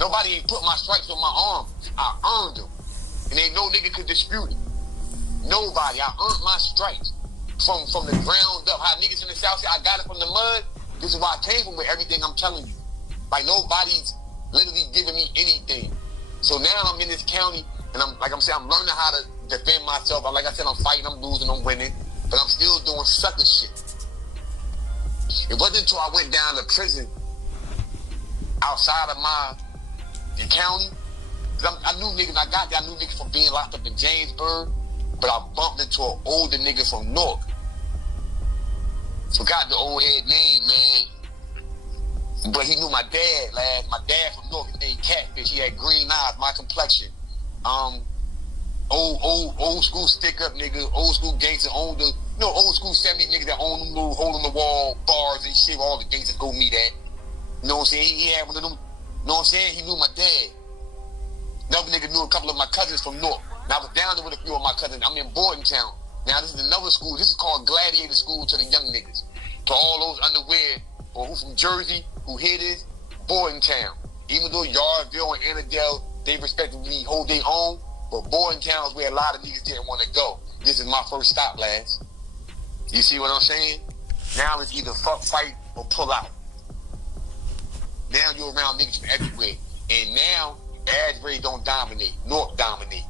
Nobody ain't put my stripes on my arm. I earned them. And ain't no nigga could dispute it. Nobody. I earned my stripes. From the ground up. How niggas in the South say I got it from the mud. This is why I came from with everything I'm telling you. Like, nobody's literally giving me anything. So now I'm in this county, and I'm learning how to defend myself. Like I said, I'm fighting, I'm losing, I'm winning, but I'm still doing sucker shit. It wasn't until I went down to prison outside of the county. I knew niggas, I got there, I knew niggas from being locked up in Jamesburg, but I bumped into an older nigga from North. Forgot the old head name, man. But he knew my dad, lad. My dad from North, his name Catfish. He had green eyes, my complexion. Old school stick up nigga, old school gangster, old school 70s niggas that own them little hole in the wall bars and shit. All the gangsters go meet at. You know what I'm saying? He had one of them. You know what I'm saying? He knew my dad. Another nigga knew a couple of my cousins from North. And I was down there with a few of my cousins. I'm in Bordentown. Now this is another school. This is called Gladiator School to the young niggas. To all those underwear or who from Jersey, who hear this, Bordentown. Even though Yardville and Annandale, they respectively hold their own, but Bordentown is where a lot of niggas didn't want to go. This is my first stop, lads. You see what I'm saying? Now it's either fuck, fight, or pull out. Now you're around niggas from everywhere. And now, Asbury don't dominate. North dominate.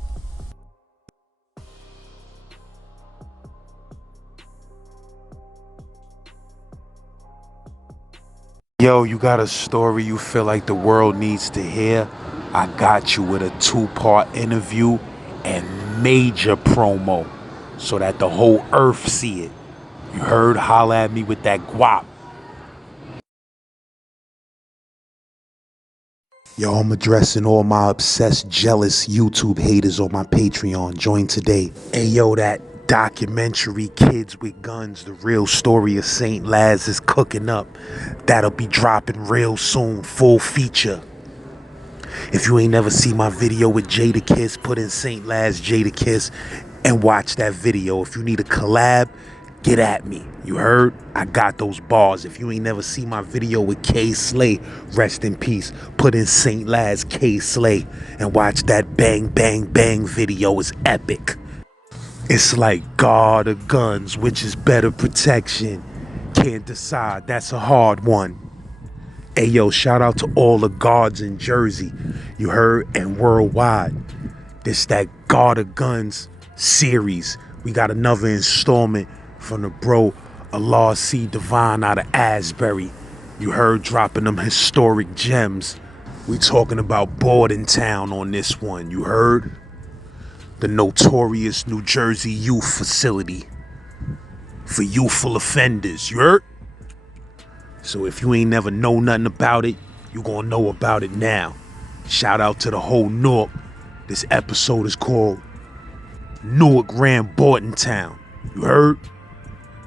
Yo, you got a story you feel like the world needs to hear? I got you with a 2-part interview and major promo so that the whole earth see it. You heard? Holla at me with that guap. Yo, I'm addressing all my obsessed, jealous YouTube haters on my Patreon. Join today. Hey, yo, that documentary Kids with Guns, the real story of St. Laz is cooking up. That'll be dropping real soon, full feature. If you ain't never seen my video with Jada Kiss, put in St. Laz Jada Kiss and watch that video. If you need a collab, Get at me. You heard? I got those bars. If you ain't never seen my video with K Slay, rest in peace. Put in St. Laz K Slay and watch that bang bang bang video. It's epic. It's like God or guns, which is better protection. Can't decide. That's a hard one. Hey yo, shout out to all the guards in Jersey. You heard? And worldwide. This that God of Guns series. We got another installment from the bro Allah C. Divine out of Asbury. You heard, dropping them historic gems. We talking about Bordentown on this one. You heard? The notorious New Jersey youth facility for youthful offenders. You heard? So if you ain't never know nothing about it, you gonna know about it now. Shout out to the whole Newark. This episode is called Newark ran Bordentown. You heard?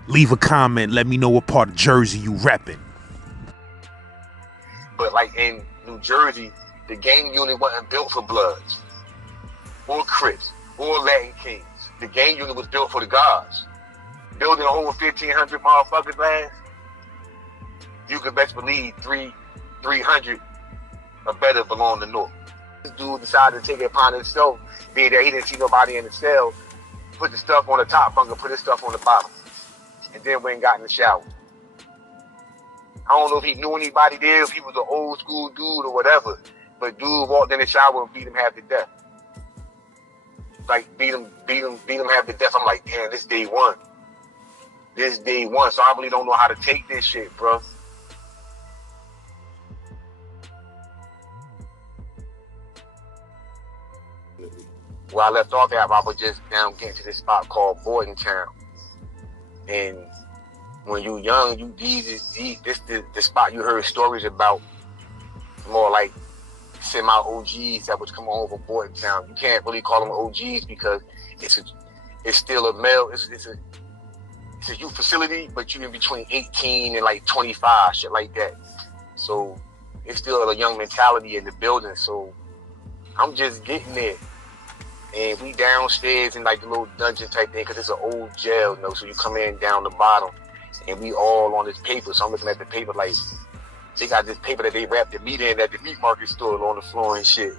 Leave a comment. Let me know what part of Jersey you reppin'. But like in New Jersey, the gang unit wasn't built for Bloods or Crips or Latin Kings. The gang unit was built for the guards. Building a whole 1,500 motherfuckers last, you could best believe 300 or better belong to North. This dude decided to take it upon himself, being that he didn't see nobody in the cell, put the stuff on the top bunk and put his stuff on the bottom. And then went and got in the shower. I don't know if he knew anybody there, if he was an old school dude or whatever, but dude walked in the shower and beat him half to death. Like beat him half to death. I'm like, damn, this day one. This day one, so I really don't know how to take this shit, bro. Where I left off at, I was just down getting to this spot called Bordentown. And when you young, this the spot you heard stories about, more like semi-OGs that was coming home from Bordentown. You can't really call them OGs because it's still a male, it's a youth facility, but you in between 18 and like 25, shit like that. So it's still a young mentality in the building. So I'm just getting there. And we downstairs in like the little dungeon type thing, because it's an old jail, you know, so you come in down the bottom, and we all on this paper. So I'm looking at the paper like, they got this paper that they wrapped the meat in at the meat market store on the floor and shit.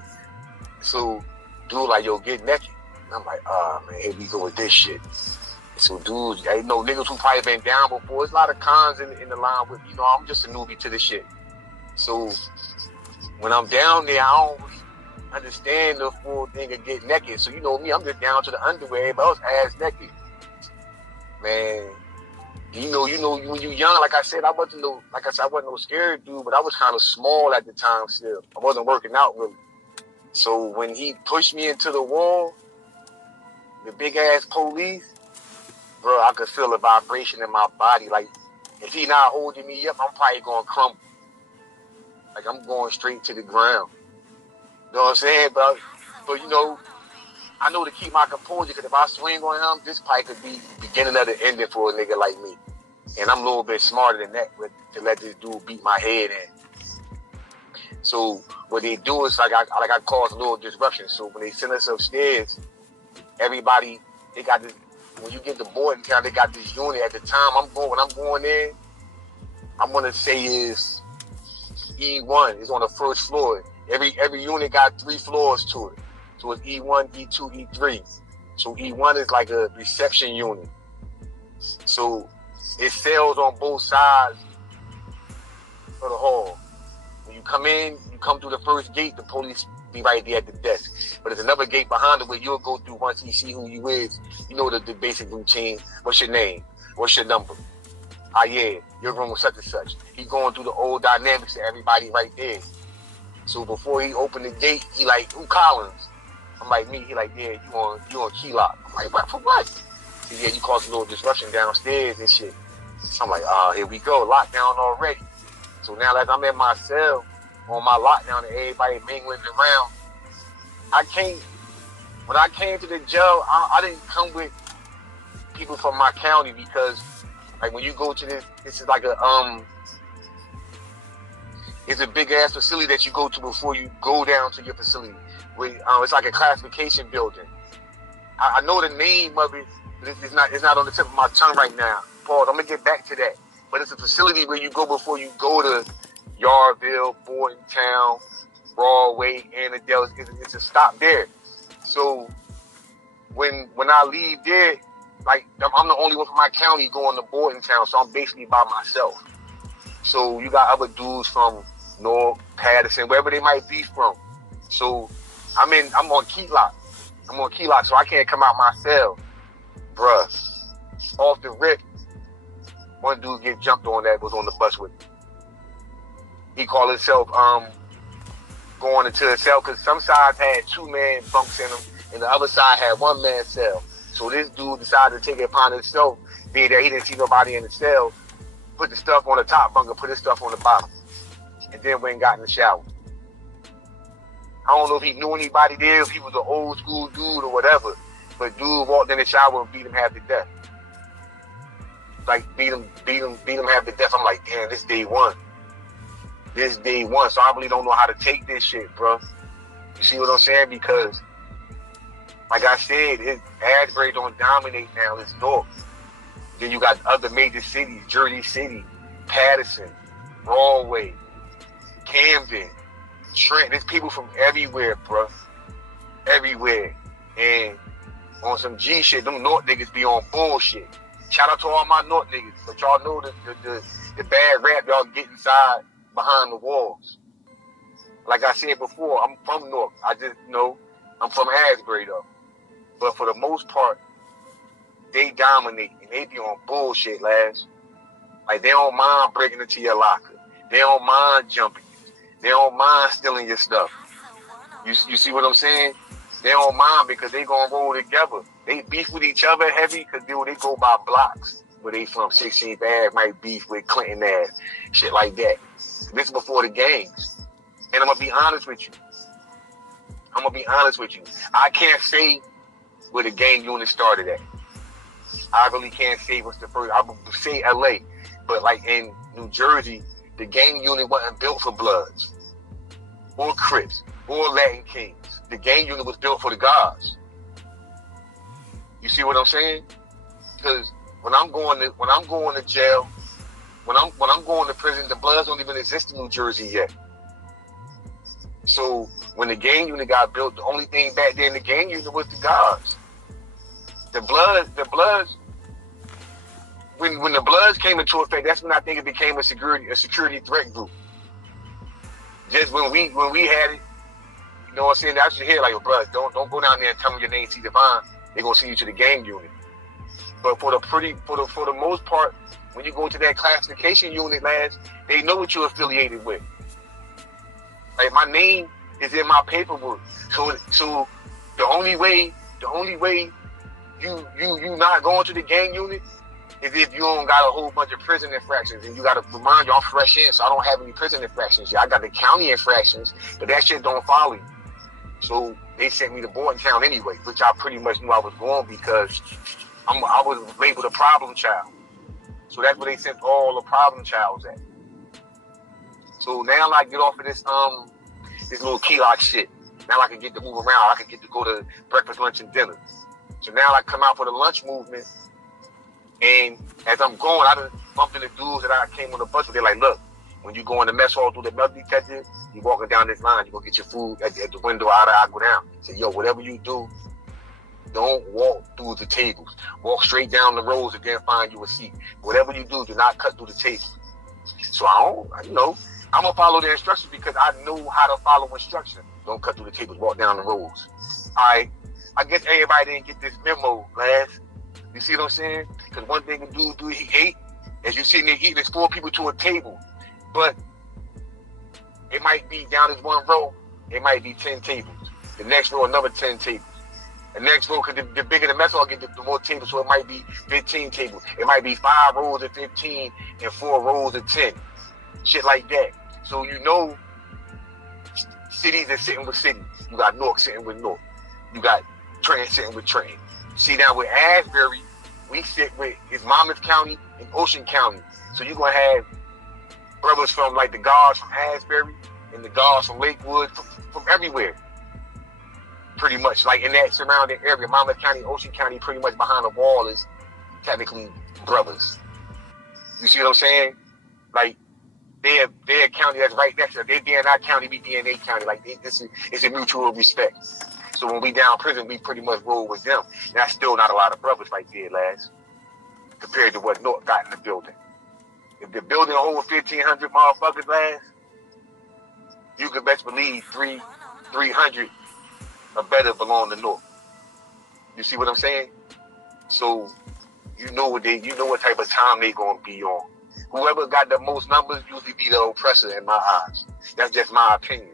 So dude like, yo, get naked. And I'm like, man, here we go with this shit. So dudes, I know niggas who probably been down before. There's a lot of cons in the line with, you know, I'm just a newbie to this shit. So when I'm down there, I don't really understand the full thing of get naked. So you know me, I'm just down to the underwear, but I was ass naked. Man, you know, when you young, like I said, I wasn't no scared dude, but I was kind of small at the time still. I wasn't working out really. So when he pushed me into the wall, the big ass police, bro, I could feel a vibration in my body. Like, if he not holding me up, I'm probably going to crumble. Like, I'm going straight to the ground. You know what I'm saying? But you know, I know to keep my composure, because if I swing on him, this probably could be the beginning of the ending for a nigga like me. And I'm a little bit smarter than that to let this dude beat my head in. So what they do is, I cause a little disruption. So when they send us upstairs, everybody, they got this. When you get to Bordentown, they got this unit. At the time when I'm going in, I'm gonna say is E1 is on the first floor. Every unit got 3 floors to it. So it's E1, E2, E3. So E1 is like a reception unit. So it sells on both sides of the hall. When you come in, you come through the first gate, the police be right there at the desk. But there's another gate behind it where you'll go through once he see who you is. You know the basic routine. What's your name? What's your number? Yeah, your room was such and such. He going through the old dynamics of everybody right there. So before he opened the gate, he like, who Collins? I'm like, me. He like, yeah, you on key lock. I'm like, what, for what? He said, yeah, you caused a little disruption downstairs and shit. So I'm like, here we go, lockdown already. So now as I'm in my cell on my lockdown and everybody mingling around, when I came to the jail, I didn't come with people from my county, because like when you go to this is like it's a big ass facility that you go to before you go down to your facility. It's like a classification building. I know the name of it. It's not on the tip of my tongue right now. Pause. I'm gonna get back to that. But it's a facility where you go before you go to Yardville, Bordentown, Broadway, Annandale. It's a stop there. So when I leave there, like I'm the only one from my county going to Bordentown, so I'm basically by myself. So you got other dudes from North, Patterson, wherever they might be from. So I'm on key lock. So I can't come out my cell. Bruh, off the rip, one dude get jumped on that was on the bus with me. He called himself going into a cell because some sides had 2-man bunks in them and the other side had 1-man cell. So this dude decided to take it upon himself, being that he didn't see nobody in the cell, put the stuff on the top bunk and put his stuff on the bottom. And then went and got in the shower. I don't know if he knew anybody there, if he was an old school dude or whatever, but dude walked in the shower and beat him half to death. Like beat him half to death. I'm like, damn, this day one. So I really don't know how to take this shit, bro. You see what I'm saying? Because, like I said, Asbury don't dominate now. It's North. Then you got other major cities, Jersey City, Patterson, Broadway, Camden, Trent. There's people from everywhere, bro. Everywhere. And on some G shit, them North niggas be on bullshit. Shout out to all my North niggas. But y'all know the bad rap y'all get inside behind the walls. Like I said before, I'm from North. I just know I'm from Asbury though. But for the most part, they dominate and they be on bullshit, lads. Like they don't mind breaking into your locker. They don't mind jumping you. They don't mind stealing your stuff. You see what I'm saying? They don't mind because they gonna roll together. They beef with each other heavy because they go by blocks. Where they from 16th Ave might beef with Clinton Ave. Shit like that. This is before the games. And I'm gonna be honest with you. I can't say where the gang unit started at. I really can't say what's the first. I would say LA. But like in New Jersey, the gang unit wasn't built for Bloods or Crips or Latin Kings. The gang unit was built for the guards. You see what I'm saying? Because when I'm going to jail, when I'm going to prison, the Bloods don't even exist in New Jersey yet. So when the gang unit got built, the only thing back then in the gang unit was the guards. The Bloods. When the Bloods came into effect, that's when I think it became a security threat group. Just when we had it, you know what I'm saying? I should hear like, bro, don't go down there and tell them your name, see Divine. They're gonna send you to the gang unit. But for the most part, when you go to that classification unit, lads, they know what you're affiliated with. Like my name is in my paperwork. So the only way you not going to the gang unit is if you don't got a whole bunch of prison infractions. And you got to remind you, I'm fresh in, so I don't have any prison infractions. Yeah, I got the county infractions, but that shit don't follow you. So they sent me to Bordentown anyway, which I pretty much knew I was going because I was labeled a problem child. So that's where they sent all the problem childs at. So now I get off of this little key lock shit. Now I can get to move around. I can get to go to breakfast, lunch, and dinner. So now I come out for the lunch movement. And as I'm going, I done bumped into dudes that I came on the bus with. They're like, look, when you go in the mess hall through the metal detector, you walking down this line, you go get your food at the window, I go down. Say, yo, whatever you do, don't walk through the tables. Walk straight down the rows and then find you a seat. Whatever you do not cut through the tables. So I'm going to follow the instructions because I know how to follow instructions. Don't cut through the tables, walk down the rows. I guess everybody didn't get this memo, lads. You see what I'm saying? Because one thing a dude do, he ate. As you sitting there eating, there's 4 people to a table. But it might be down this one row, it might be 10 tables. The next row, another 10 tables. The next row, because the bigger the mess hall get, the more tables, so it might be 15 tables. It might be 5 rows of 15 and 4 rows of 10. Shit like that. So you know, cities are sitting with cities. You got North sitting with North. You got Trenton sitting with Trenton. See, now with Asbury, we sit with Monmouth County and Ocean County. So you're going to have brothers from like the guards from Asbury and the guards from Lakewood, from everywhere. pretty much like in that surrounding area, Monmouth County, Ocean County, pretty much behind the wall is technically brothers. You see what I'm saying? Like they're a county that's right next to us. They be in our county, we be in their county. Like it's a mutual respect. So when we down prison, we pretty much roll with them. And that's still not a lot of brothers right there, lads, compared to what North got in the building. If the building holds 1,500 motherfuckers, lads, you can best believe 300 or better belong to North. You see what I'm saying? So you know what type of time they gonna be on. Whoever got the most numbers usually be the oppressor in my eyes. That's just my opinion.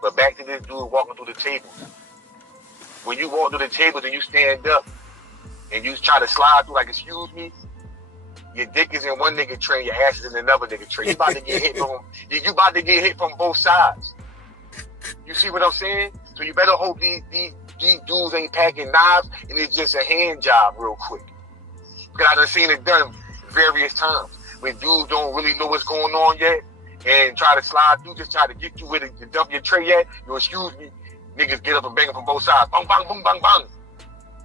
But back to this dude walking through the tables. When you walk through the tables and you stand up and you try to slide through like, excuse me, your dick is in one nigga tray, your ass is in another nigga tray. You about to get hit from both sides. You see what I'm saying? So you better hope these dudes ain't packing knives and it's just a hand job real quick. Because I done seen it done various times when dudes don't really know what's going on yet and try to slide through, just try to get you with it to dump your tray yet. You excuse me, niggas get up and bang them from both sides. Bang, bang, boom, bang, bang.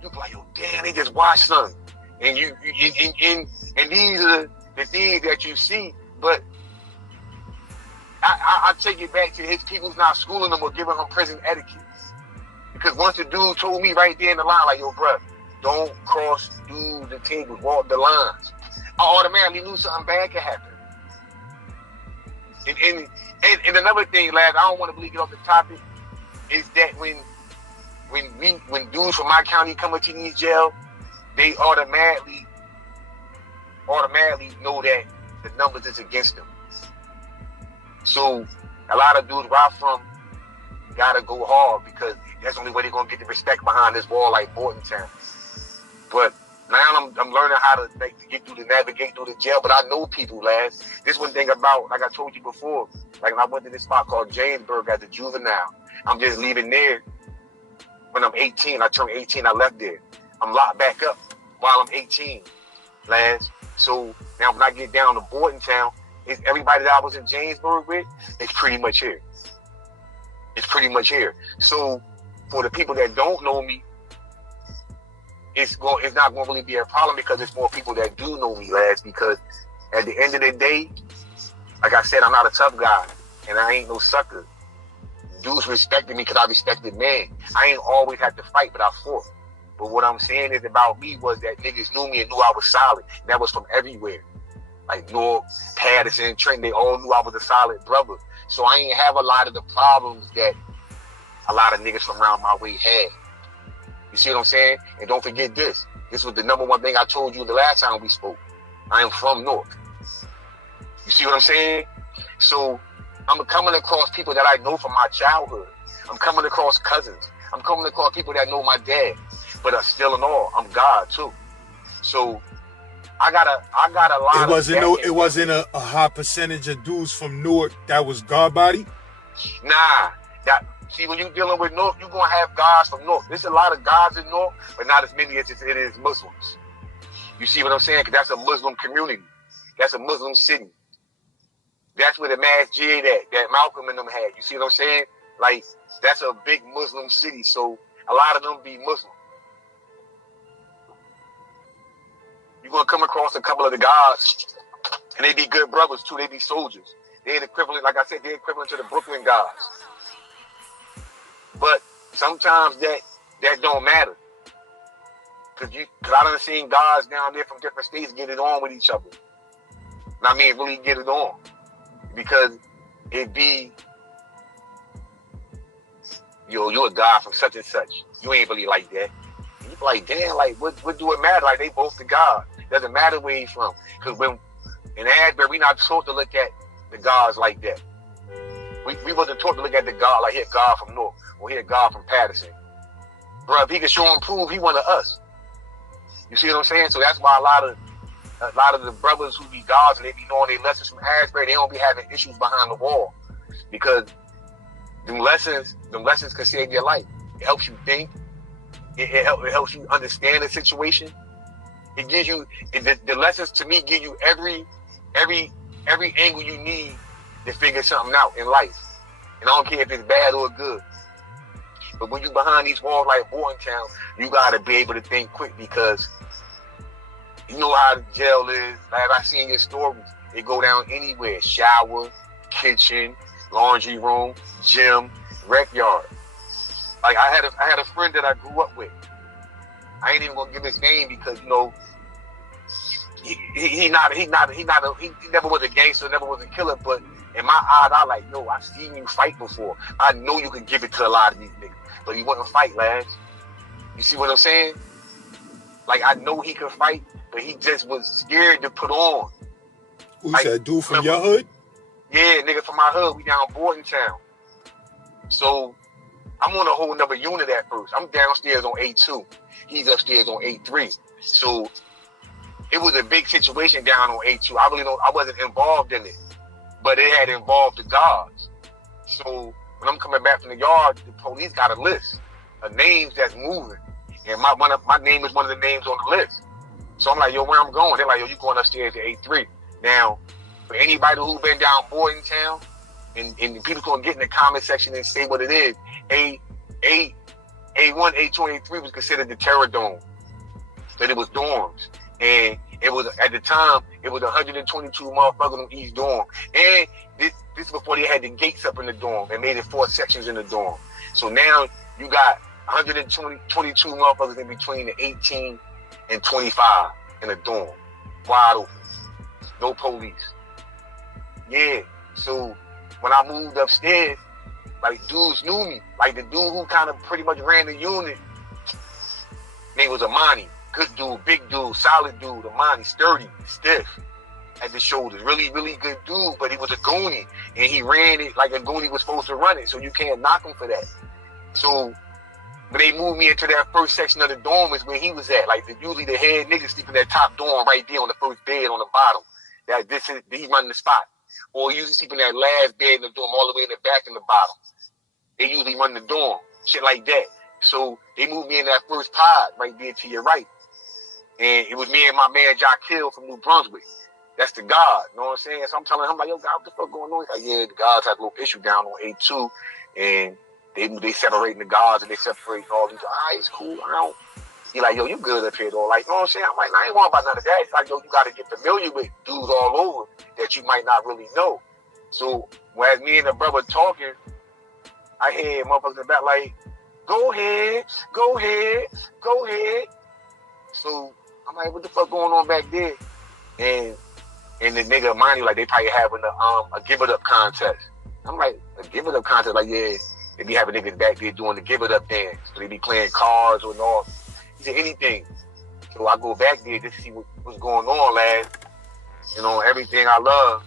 You be like, yo, damn, they just watched something. And these are the things that you see, but I take it back to his people's not schooling them or giving them prison etiquette. Because once the dude told me right there in the line, like, yo, bruh, don't cross through the tables, walk the lines. I automatically knew something bad could happen. And another thing, lads, I don't want to really get off the topic, is that when dudes from my county come into these jails, they automatically know that the numbers is against them. So a lot of dudes where I'm from gotta go hard because that's the only way they're gonna get the respect behind this wall like Bordentown. But now I'm learning how to navigate through the jail, but I know people, lads. This one thing about, like I told you before, like when I went to this spot called Jamesburg as a juvenile, I'm just leaving there when I'm 18. I turned 18, I left there. I'm locked back up while I'm 18, lads. So now when I get down to Bordentown, it's everybody that I was in Jamesburg with, it's pretty much here. It's pretty much here. So for the people that don't know me, it's not going to really be a problem because it's more people that do know me, lads. Because at the end of the day, like I said, I'm not a tough guy, and I ain't no sucker. Dudes respected me because I respected men. I ain't always had to fight, but I fought. But what I'm saying is about me was that niggas knew me and knew I was solid. And that was from everywhere. Like North, Patterson, Trenton, they all knew I was a solid brother. So I ain't have a lot of the problems that a lot of niggas from around my way had. You see what I'm saying? And don't forget this. This was the number one thing I told you the last time we spoke. I am from North. You see what I'm saying? So I'm coming across people that I know from my childhood. I'm coming across cousins. I'm coming across people that know my dad. But still in all, I'm God too. So I got a lot It wasn't a high percentage of dudes from North that was God body? Nah. See, when you're dealing with North, you're going to have gods from North. There's a lot of gods in North, but not as many as it is Muslims. You see what I'm saying? Because that's a Muslim community. That's a Muslim city. That's where the masjid that Malcolm and them had. You see what I'm saying? Like, that's a big Muslim city, so a lot of them be Muslim. You're going to come across a couple of the gods, and they be good brothers, too. They be soldiers. They're the equivalent, like I said, they're equivalent to the Brooklyn gods. But sometimes that don't matter. Because I done seen guys down there from different states get it on with each other. And I mean, really get it on. Because it be, you're a guy from such and such. You ain't really like that. And you be like, damn, like, what do it matter? Like, they both the God. Doesn't matter where he's from. Because when in Asbury, we not supposed to look at the gods like that. We wasn't taught to look at the God like, here, God from North, or here, God from Patterson. Bro, if he can show and prove, he one of us. You see what I'm saying? So that's why a lot of the brothers who be gods and they be knowing their lessons from Asbury, they don't be having issues behind the wall. Because them lessons can save your life. It helps you think. It helps you understand the situation. It gives you, the lessons to me give you every angle you need to figure something out in life. And I don't care if it's bad or good. But when you behind these walls like Bordentown, you gotta be able to think quick because you know how the jail is. Like I seen your stories, it go down anywhere: shower, kitchen, laundry room, gym, rec yard. Like I had a friend that I grew up with. I ain't even gonna give his name because you know he never was a gangster, never was a killer. But in my eyes, I like, yo, I seen you fight before. I know you can give it to a lot of these niggas, but he wouldn't fight, lads. You see what I'm saying? Like I know he could fight, but he just was scared to put on. Who's like, that dude from your hood? Yeah, nigga from my hood. We down Bordentown. So I'm on a whole nother unit at first. I'm downstairs on A2. He's upstairs on A3. So it was a big situation down on A2. I wasn't involved in it, but it had involved the guards. So when I'm coming back from the yard, the police got a list of names that's moving. And my name is one of the names on the list. So I'm like, yo, where I'm going? They're like, yo, you going upstairs to A3. Now, for anybody who been down Bordentown, and people gonna get in the comment section and say what it is, A1, A2, and A3 was considered the terror dome. That it was dorms. And it was, at the time, it was 122 motherfuckers in each dorm. And this is before they had the gates up in the dorm and made it 4 sections in the dorm. So now you got 122 motherfuckers in between the 18 and 25 in a dorm. Wide open. No police. Yeah. So when I moved upstairs, like dudes knew me. Like the dude who kind of pretty much ran the unit, name was Amani. Good dude, big dude, solid dude. Amani, sturdy, stiff at the shoulders. Really, really good dude, but he was a goonie. And he ran it like a goonie was supposed to run it. So you can't knock him for that. So when they moved me into that first section of the dorm is where he was at. Like usually the head niggas sleep in that top dorm right there on the first bed on the bottom. He's running the spot. Or he usually sleep in that last bed in the dorm all the way in the back and the bottom. They usually run the dorm. Shit like that. So they moved me in that first pod right there to your right. And it was me and my man Jock Hill from New Brunswick. That's the guard, you know what I'm saying? So I'm telling him, like, yo, God, what the fuck going on? He's like, yeah, the guards had a little issue down on A2, and they separating the guards and they separating all these. All right, it's cool. He like, yo, you good up here, though? Like, you know what I'm saying? I'm like, I ain't worried about none of that. He's like, yo, you got to get familiar with dudes all over that you might not really know. So, whereas me and the brother talking, I hear motherfuckers in the back like, go ahead, go ahead, go ahead. So, I'm like, what the fuck going on back there? And the nigga mind you, like they probably having a give it up contest. I'm like, a give it up contest? Like, yeah, they be having niggas back there doing the give it up dance. So they be playing cards or all. He said anything. So I go back there to see what's going on, lad. You know, everything I love.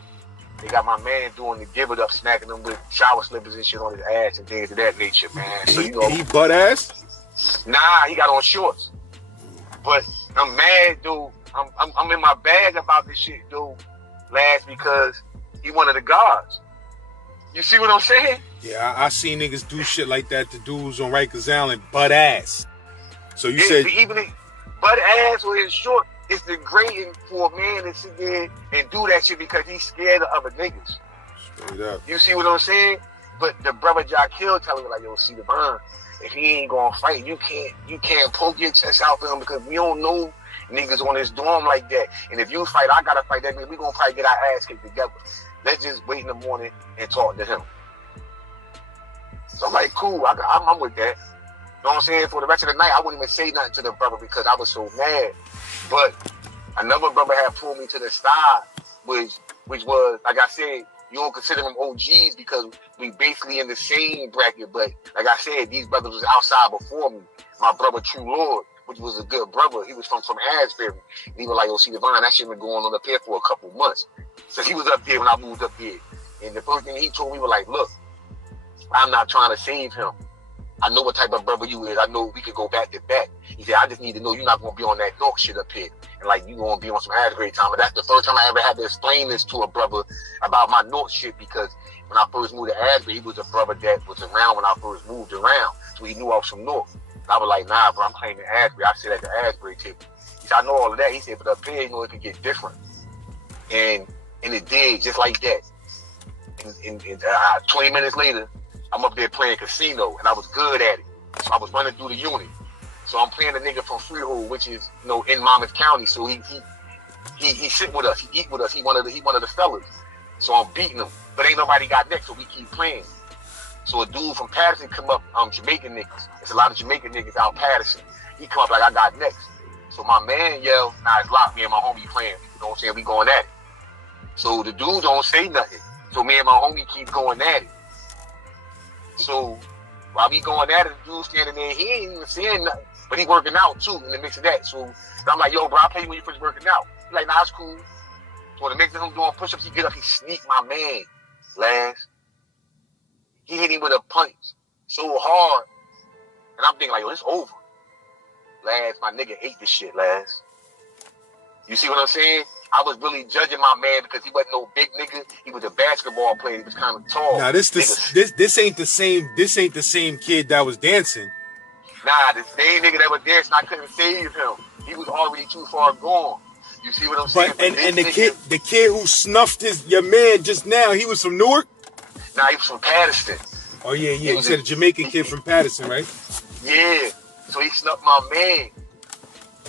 They got my man doing the give it up, smacking them with shower slippers and shit on his ass and things of that nature, man. So you know, he butt ass? Nah, he got on shorts. But I'm mad, dude. I'm in my bag about this shit, dude, last because he one of the guards. You see what I'm saying? Yeah, I seen niggas do shit like that to dudes on Rikers Island, butt ass. So you said said even butt ass or his short, it's degrading for a man to sit there and do that shit because he's scared of other niggas. Straight up. You see what I'm saying? But the brother Jock Hill telling me like, yo, see the bond. If he ain't gonna fight, you can't poke your chest out for him because we don't know niggas on this dorm like that. And if you fight, I gotta fight. That means we gonna probably get our ass kicked together. Let's just wait in the morning and talk to him. So I'm like, cool, I'm with that. You know what I'm saying? For the rest of the night, I wouldn't even say nothing to the brother because I was so mad. But another brother had pulled me to the side, which was, like I said, you don't consider them OGs because we basically in the same bracket. But like I said, these brothers was outside before me. My brother True Lord, which was a good brother. He was from Asbury. And he was like, yo, see, Devon, that shit been going on up here for a couple months. So he was up there when I moved up there. And the first thing he told me was like, look, I'm not trying to save him. I know what type of brother you is. I know we could go back to back. He said, I just need to know you're not going to be on that North shit up here. And like, you going to be on some Asbury time. But that's the first time I ever had to explain this to a brother about my North shit because when I first moved to Asbury, he was a brother that was around when I first moved around. So he knew I was from North. And I was like, nah, bro, I'm claiming Asbury. I said at the Asbury tip. He said, I know all of that. He said, but up here, you know, it could get different. And it did, just like that. And 20 minutes later, I'm up there playing casino, and I was good at it. So I was running through the unit. So I'm playing a nigga from Freehold, which is, you know, in Monmouth County. So he sit with us, he eat with us. He one of the fellas. So I'm beating him, but ain't nobody got next, so we keep playing. So a dude from Patterson come up, Jamaican niggas. There's a lot of Jamaican niggas out Patterson. He come up like, I got next. So my man yells, nah, it's locked. Me and my homie playing. You know what I'm saying? We going at it. So the dude don't say nothing. So me and my homie keep going at it. So while we going at it, the dude standing there, he ain't even saying nothing. But he working out too in the mix of that. So I'm like, yo, bro, I'll pay you when you first working out. He's like, nah, it's cool. So in the mix of him doing push-ups, he get up, he sneak my man, Laz. He hit him with a punch so hard. And I'm thinking like, yo, it's over. Laz, my nigga ate this shit, Laz. You see what I'm saying? I was really judging my man because he wasn't no big nigga. He was a basketball player. He was kind of tall. Now this ain't the same kid that was dancing. Nah, the same nigga that was dancing, I couldn't save him. He was already too far gone. You see what I'm saying? But and the kid who snuffed your man just now, he was from Newark? Nah, he was from Patterson. Oh yeah. You said a Jamaican kid from Patterson, right? Yeah. So he snuffed my man.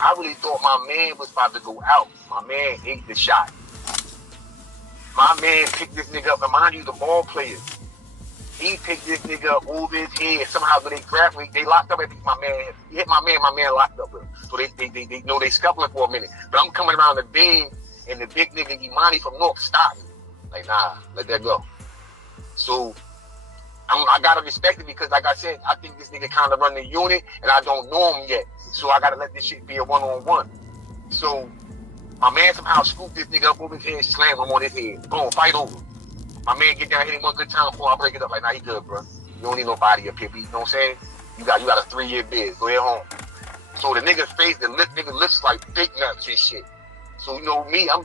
I really thought my man was about to go out. My man ate the shot. My man picked this nigga up, and mind you, the ball player. He picked this nigga up over his head. Somehow when they grabbed me, they locked up at my man. He hit my man locked up with him. So they know they scuffling for a minute. But I'm coming around the bend, and the big nigga Imani from North stopped me. Like, nah, let that go. So I gotta respect it because, like I said, I think this nigga kind of run the unit, and I don't know him yet. So I gotta let this shit be a one-on-one. So my man somehow scooped this nigga up over his head, slammed him on his head. Boom, fight over. My man get down, hit him one good time before I break it up. Like, nah, he good, bro. You don't need nobody up here, you know what I'm saying? You got a 3-year bid. Go ahead home. So the nigga's face, nigga lips like big nuts and shit. So you know me, I'm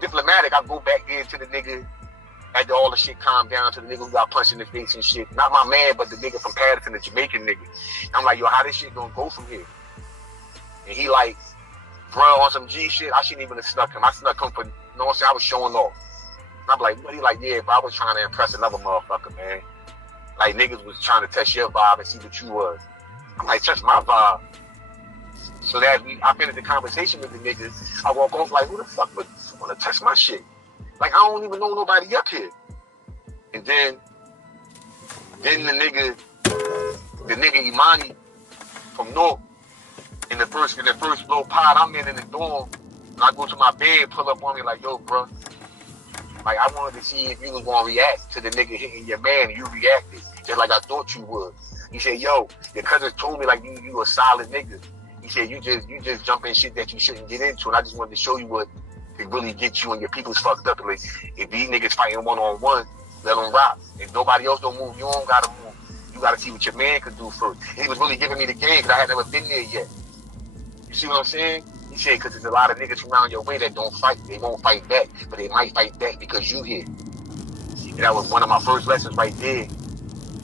diplomatic. I go back there to the nigga after all the shit calmed down, to the nigga who got punched in the face and shit. Not my man, but the nigga from Patterson, the Jamaican nigga. I'm like, yo, how this shit gonna go from here? And he like, bro, on some G shit, I shouldn't even have snuck him. I snuck him for, you know what I'm saying? I was showing off. And I'm like, what? He like, yeah, but I was trying to impress another motherfucker, man. Like, niggas was trying to test your vibe and see what you was. I'm like, test my vibe. So that I finished the conversation with the niggas. I walk off like, who the fuck would want to test my shit? Like, I don't even know nobody up here. And then the nigga Imani from North, in the first little pod I'm in the dorm, and I go to my bed, pull up on me like, yo, bro, like, I wanted to see if you was gonna react to the nigga hitting your man, and you reacted just like I thought you would. He said, yo, your cousin told me like you a solid nigga. He said, you just jump in shit that you shouldn't get into, and I just wanted to show you what could really get you and your people's fucked up. Like, if these niggas fighting one-on-one, let them rock. If nobody else don't move, you don't gotta move. You gotta see what your man could do first. And he was really giving me the game because I had never been there yet. You see what I'm saying? He said, because there's a lot of niggas from around your way that don't fight. They won't fight back, but they might fight back because you here. And that was one of my first lessons right there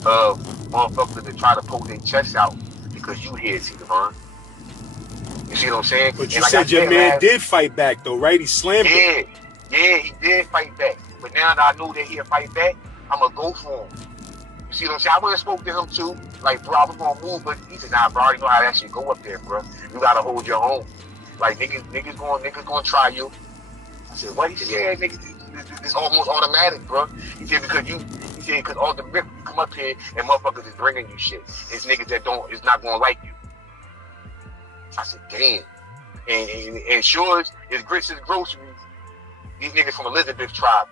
of motherfuckers that try to poke their chest out because you here, see, Devon. You see what I'm saying? But you like said your man did fight back though, right? He slammed him. Yeah, he did fight back. But now that I know that he'll fight back, I'm going to go for him. You see what I'm saying? I went and spoke to him too. Like, bro, I was going to move, but he said, nah, bro, I already know how that shit go up there, bro. You got to hold your own. Like, niggas going to try you. I said, what? He said, yeah, nigga, it's almost automatic, bro. He said, because all the rip come up here and motherfuckers is bringing you shit. It's niggas that is not going to like you. I said, damn. And sure as grits as groceries, these niggas from Elizabeth tribe.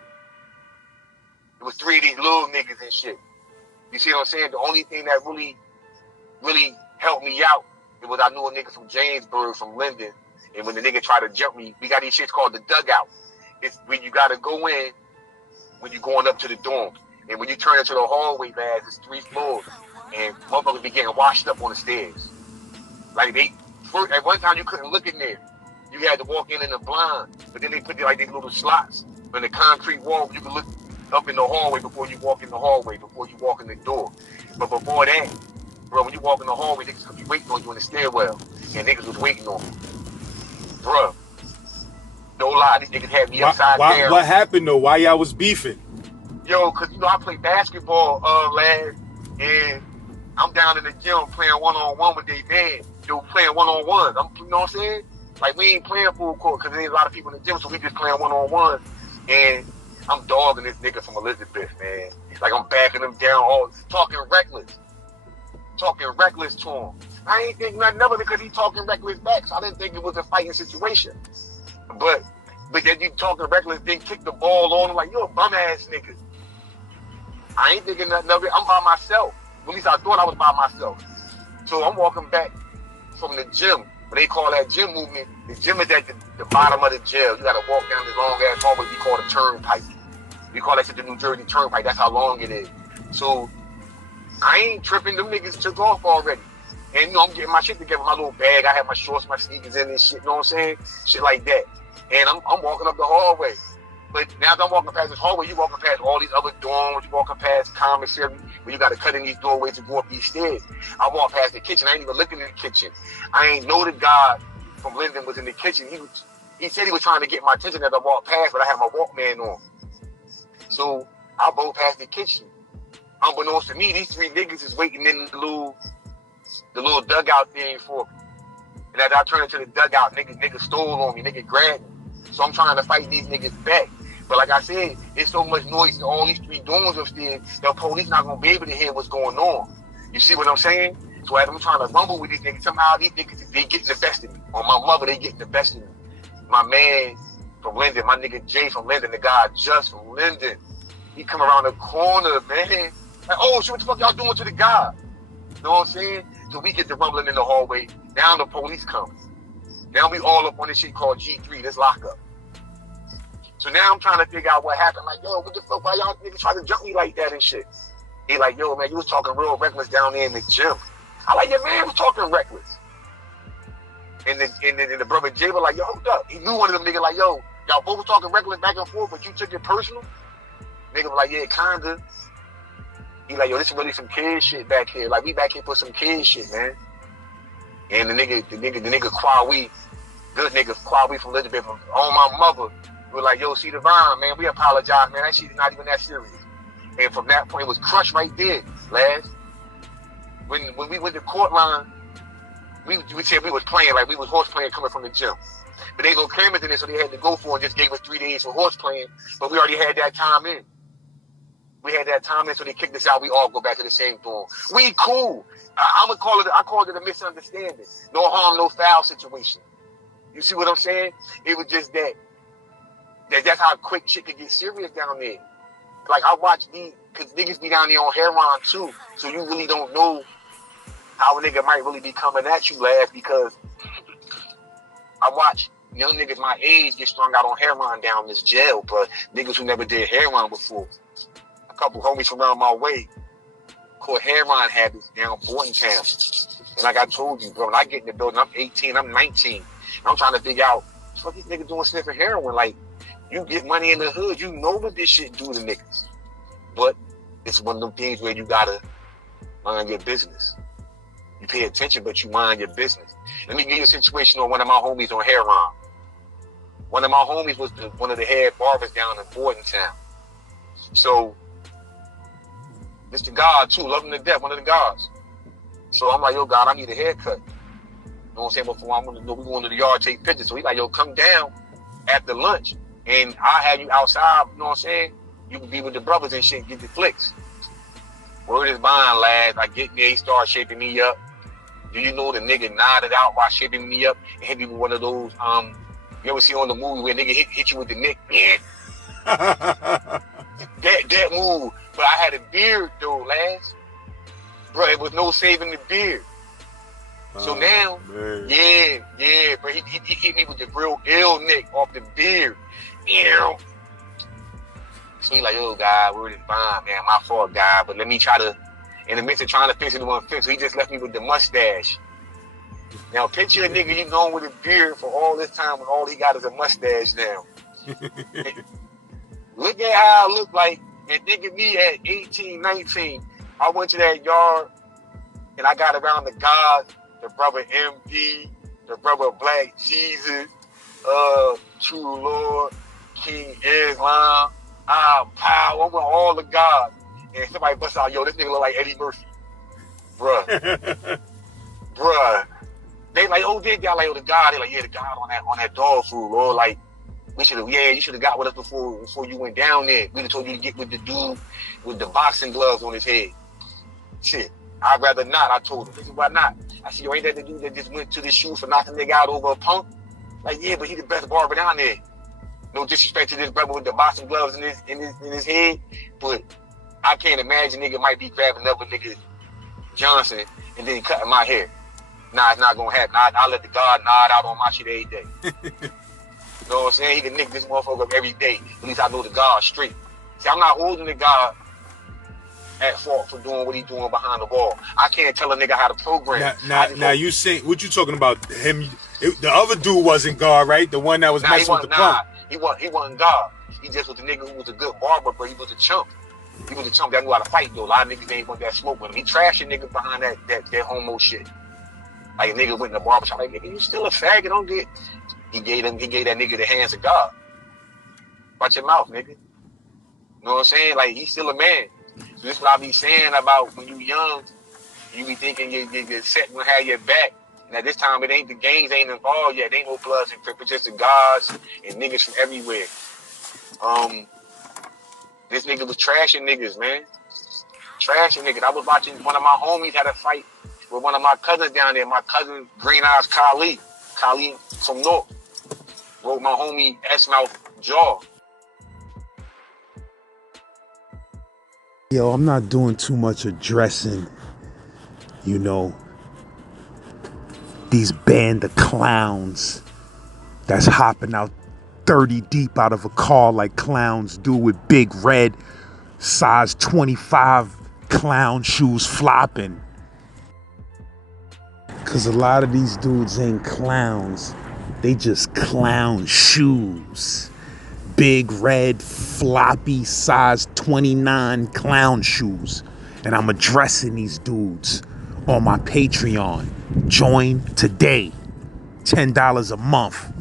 It was 3 of these little niggas and shit. You see what I'm saying? The only thing that really, really helped me out, it was I knew a nigga from Jamesburg, from Linden. And when the nigga tried to jump me, we got these shits called the dugout. It's when you got to go in when you're going up to the dorm. And when you turn into the hallway, lads, it's 3 floors. And motherfuckers be getting washed up on the stairs. Like, at one time, you couldn't look in there. You had to walk in the blind. But then they put like these little slots in the concrete wall where you could look up in the hallway before you walk in the hallway, before you walk in the door. But before that, bro, when you walk in the hallway, niggas could be waiting on you in the stairwell. And niggas was waiting on you. Bro, no lie, these niggas had me upside down. What happened though? Why y'all was beefing? Yo, cause I play basketball, lad, and I'm down in the gym playing one-on-one with they man. Playing one-on-ones. You know what I'm saying? Like, we ain't playing full court because there's a lot of people in the gym, so we just playing one-on-ones. And I'm dogging this nigga from Elizabeth, man. Like, I'm backing him down, talking reckless to him. I ain't think nothing of it because he talking reckless back, so I didn't think it was a fighting situation. But then you talking reckless, then kick the ball on him like, you a bum ass nigga. I ain't thinking nothing of it. I'm by myself. At least I thought I was by myself. So I'm walking back from the gym. What they call that gym movement. The gym is at the bottom of the jail. You gotta walk down this long ass hallway we call the turnpike. We call that shit the New Jersey Turnpike. That's how long it is. So I ain't tripping. Them niggas took off already. And you know, I'm getting my shit together, my little bag. I have my shorts, my sneakers in and shit, you know what I'm saying? Shit like that. And I'm walking up the hallway. But now that I'm walking past this hallway, you walking past all these other dorms, you walking past commissary, where you got to cut in these doorways to go up these stairs. I walk past the kitchen. I ain't even looking in the kitchen. I ain't know the guy from Linden was in the kitchen. He said he was trying to get my attention as I walked past, but I had my Walkman on. So I walked past the kitchen. Unbeknownst to me, these three niggas is waiting in the little dugout thing for me. And as I turn into the dugout, niggas stole on me, niggas grabbed me. So I'm trying to fight these niggas back. But like I said, there's so much noise in all these three doors upstairs, the police not gonna be able to hear what's going on. You see what I'm saying? So as I'm trying to rumble with these niggas, somehow these niggas, they getting the best of me. On my mother, they getting the best of me. My man from Linden, my nigga Jay from Linden, the guy just from Linden, he come around the corner, man. Like, oh shit, what the fuck y'all doing to the guy? You know what I'm saying? So we get the rumbling in the hallway. Now the police come. Now we all up on this shit called G3, this lockup. So now I'm trying to figure out what happened. Like, yo, what the fuck, why y'all niggas try to jump me like that and shit? He like, yo, man, you was talking real reckless down there in the gym. I like, your man was talking reckless. And the brother Jay was like, yo, hold up. He knew one of them niggas like, yo, y'all both was talking reckless back and forth, but you took it personal? Nigga was like, yeah, kinda. He like, yo, this is really some kid shit back here. Like, we back here for some kid shit, man. And the nigga Kwawi, good nigga, Kwawi from Elizabeth, on my mother, we're like, yo, see Divine, man, we apologize, man. That shit is not even that serious. And from that point, it was crushed right there, lads. When we went to court line, we said we was playing, like we was horse playing coming from the gym. But they no cameras in there, so they had to go for it and just gave us 3 days for horse playing. But we already had that time in. So they kicked us out. We all go back to the same dorm. We cool. I called it a misunderstanding. No harm, no foul situation. You see what I'm saying? It was just that's how quick shit could get serious down there. Like, I watch because niggas be down there on heroin too, so you really don't know how a nigga might really be coming at you, last, because I watch young niggas my age get strung out on heroin down this jail, but niggas who never did heroin before. A couple homies from around my way caught heroin habits down Bordentown. And like I told you, bro, when I get in the building, I'm 18, I'm 19. And I'm trying to figure out, what these niggas doing sniffing heroin? Like, you get money in the hood, you know what this shit do to niggas. But it's one of them things where you gotta mind your business. You pay attention, but you mind your business. Let me give you a situation on one of my homies on heroin. One of my homies was one of the head barbers down in Bordentown. So, Mr. God, too, love him to death, one of the gods. So I'm like, yo, God, I need a haircut. You know what I'm saying? Before I'm gonna go, we going to the yard, take pictures. So he like, yo, come down after lunch, and I'll have you outside, you know what I'm saying? You can be with the brothers and shit, get the flicks. Word is bond, lads. I get there, he started shaping me up. Do you know the nigga nodded out while shaping me up and hit me with one of those, you ever see on the movie where nigga hit you with the neck? Yeah. that move. But I had a beard though, lads. Bro, it was no saving the beard. So now, man. yeah, but he hit me with the real ill neck off the beard. Ew. So he like, yo, God, word is fine, man. My fault, God. But let me try to, in the midst of trying to fix it, it wasn't fixed. So he just left me with the mustache. Now, picture a nigga you going with a beard for all this time when all he got is a mustache now. Look at how I look like. And think of me at 18, 19. I went to that yard and I got around the gods, the brother MD, the brother Black Jesus, True Lord, King Islam, Power. I'm with all the gods. And somebody busts out, yo, this nigga look like Eddie Murphy. bruh. They like, oh, they got like, oh, the guy. They like, yeah, the guy on that dog food, or like, you should have got with us before you went down there. We'd have told you to get with the dude with the boxing gloves on his head. Shit, I'd rather not. I told him, why not? I said, yo, ain't that the dude that just went to the shoe for knocking the nigga out over a punk? Like, yeah, but he the best barber down there. No disrespect to this brother with the boxing gloves in his head, but I can't imagine nigga might be grabbing another nigga Johnson and then cutting my hair. Nah, it's not gonna happen. I let the God nod out on my shit every day. You know what I'm saying? He can nick this motherfucker up every day. At least I know the God straight. See, I'm not holding the God at fault for doing what he's doing behind the ball. I can't tell a nigga how to program. Now you say, what you talking about? Him? The other dude wasn't God, right? The one that was messing with the punk. He wasn't God. He just was the nigga who was a good barber, but he was a chump. He was a chump that knew how to fight though. A lot of niggas ain't want that smoke with him. He trashing niggas behind that homo shit. Like a nigga went in the barbershop, like, nigga, you still a faggot, don't get. He gave that nigga the hands of God. Watch your mouth, nigga. You know what I'm saying? Like, he's still a man. So this is what I be saying about when you young, you be thinking you're set gonna have your back. And at this time, it ain't, the gangs ain't involved yet. There ain't no Bloods and Crips, just the gods and niggas from everywhere. This nigga was trashing niggas, man. Trashing niggas. I was watching one of my homies had a fight with one of my cousins down there. My cousin, Green Eyes Kali from North, broke my homie S-Mouth jaw. Yo, I'm not doing too much addressing, you know, these band of clowns that's hopping out 30 deep out of a car like clowns do with big red size 25 clown shoes flopping. Cause a lot of these dudes ain't clowns, they just clown shoes. Big red floppy size 29 clown shoes. And I'm addressing these dudes on my Patreon. Join today. $10 a month.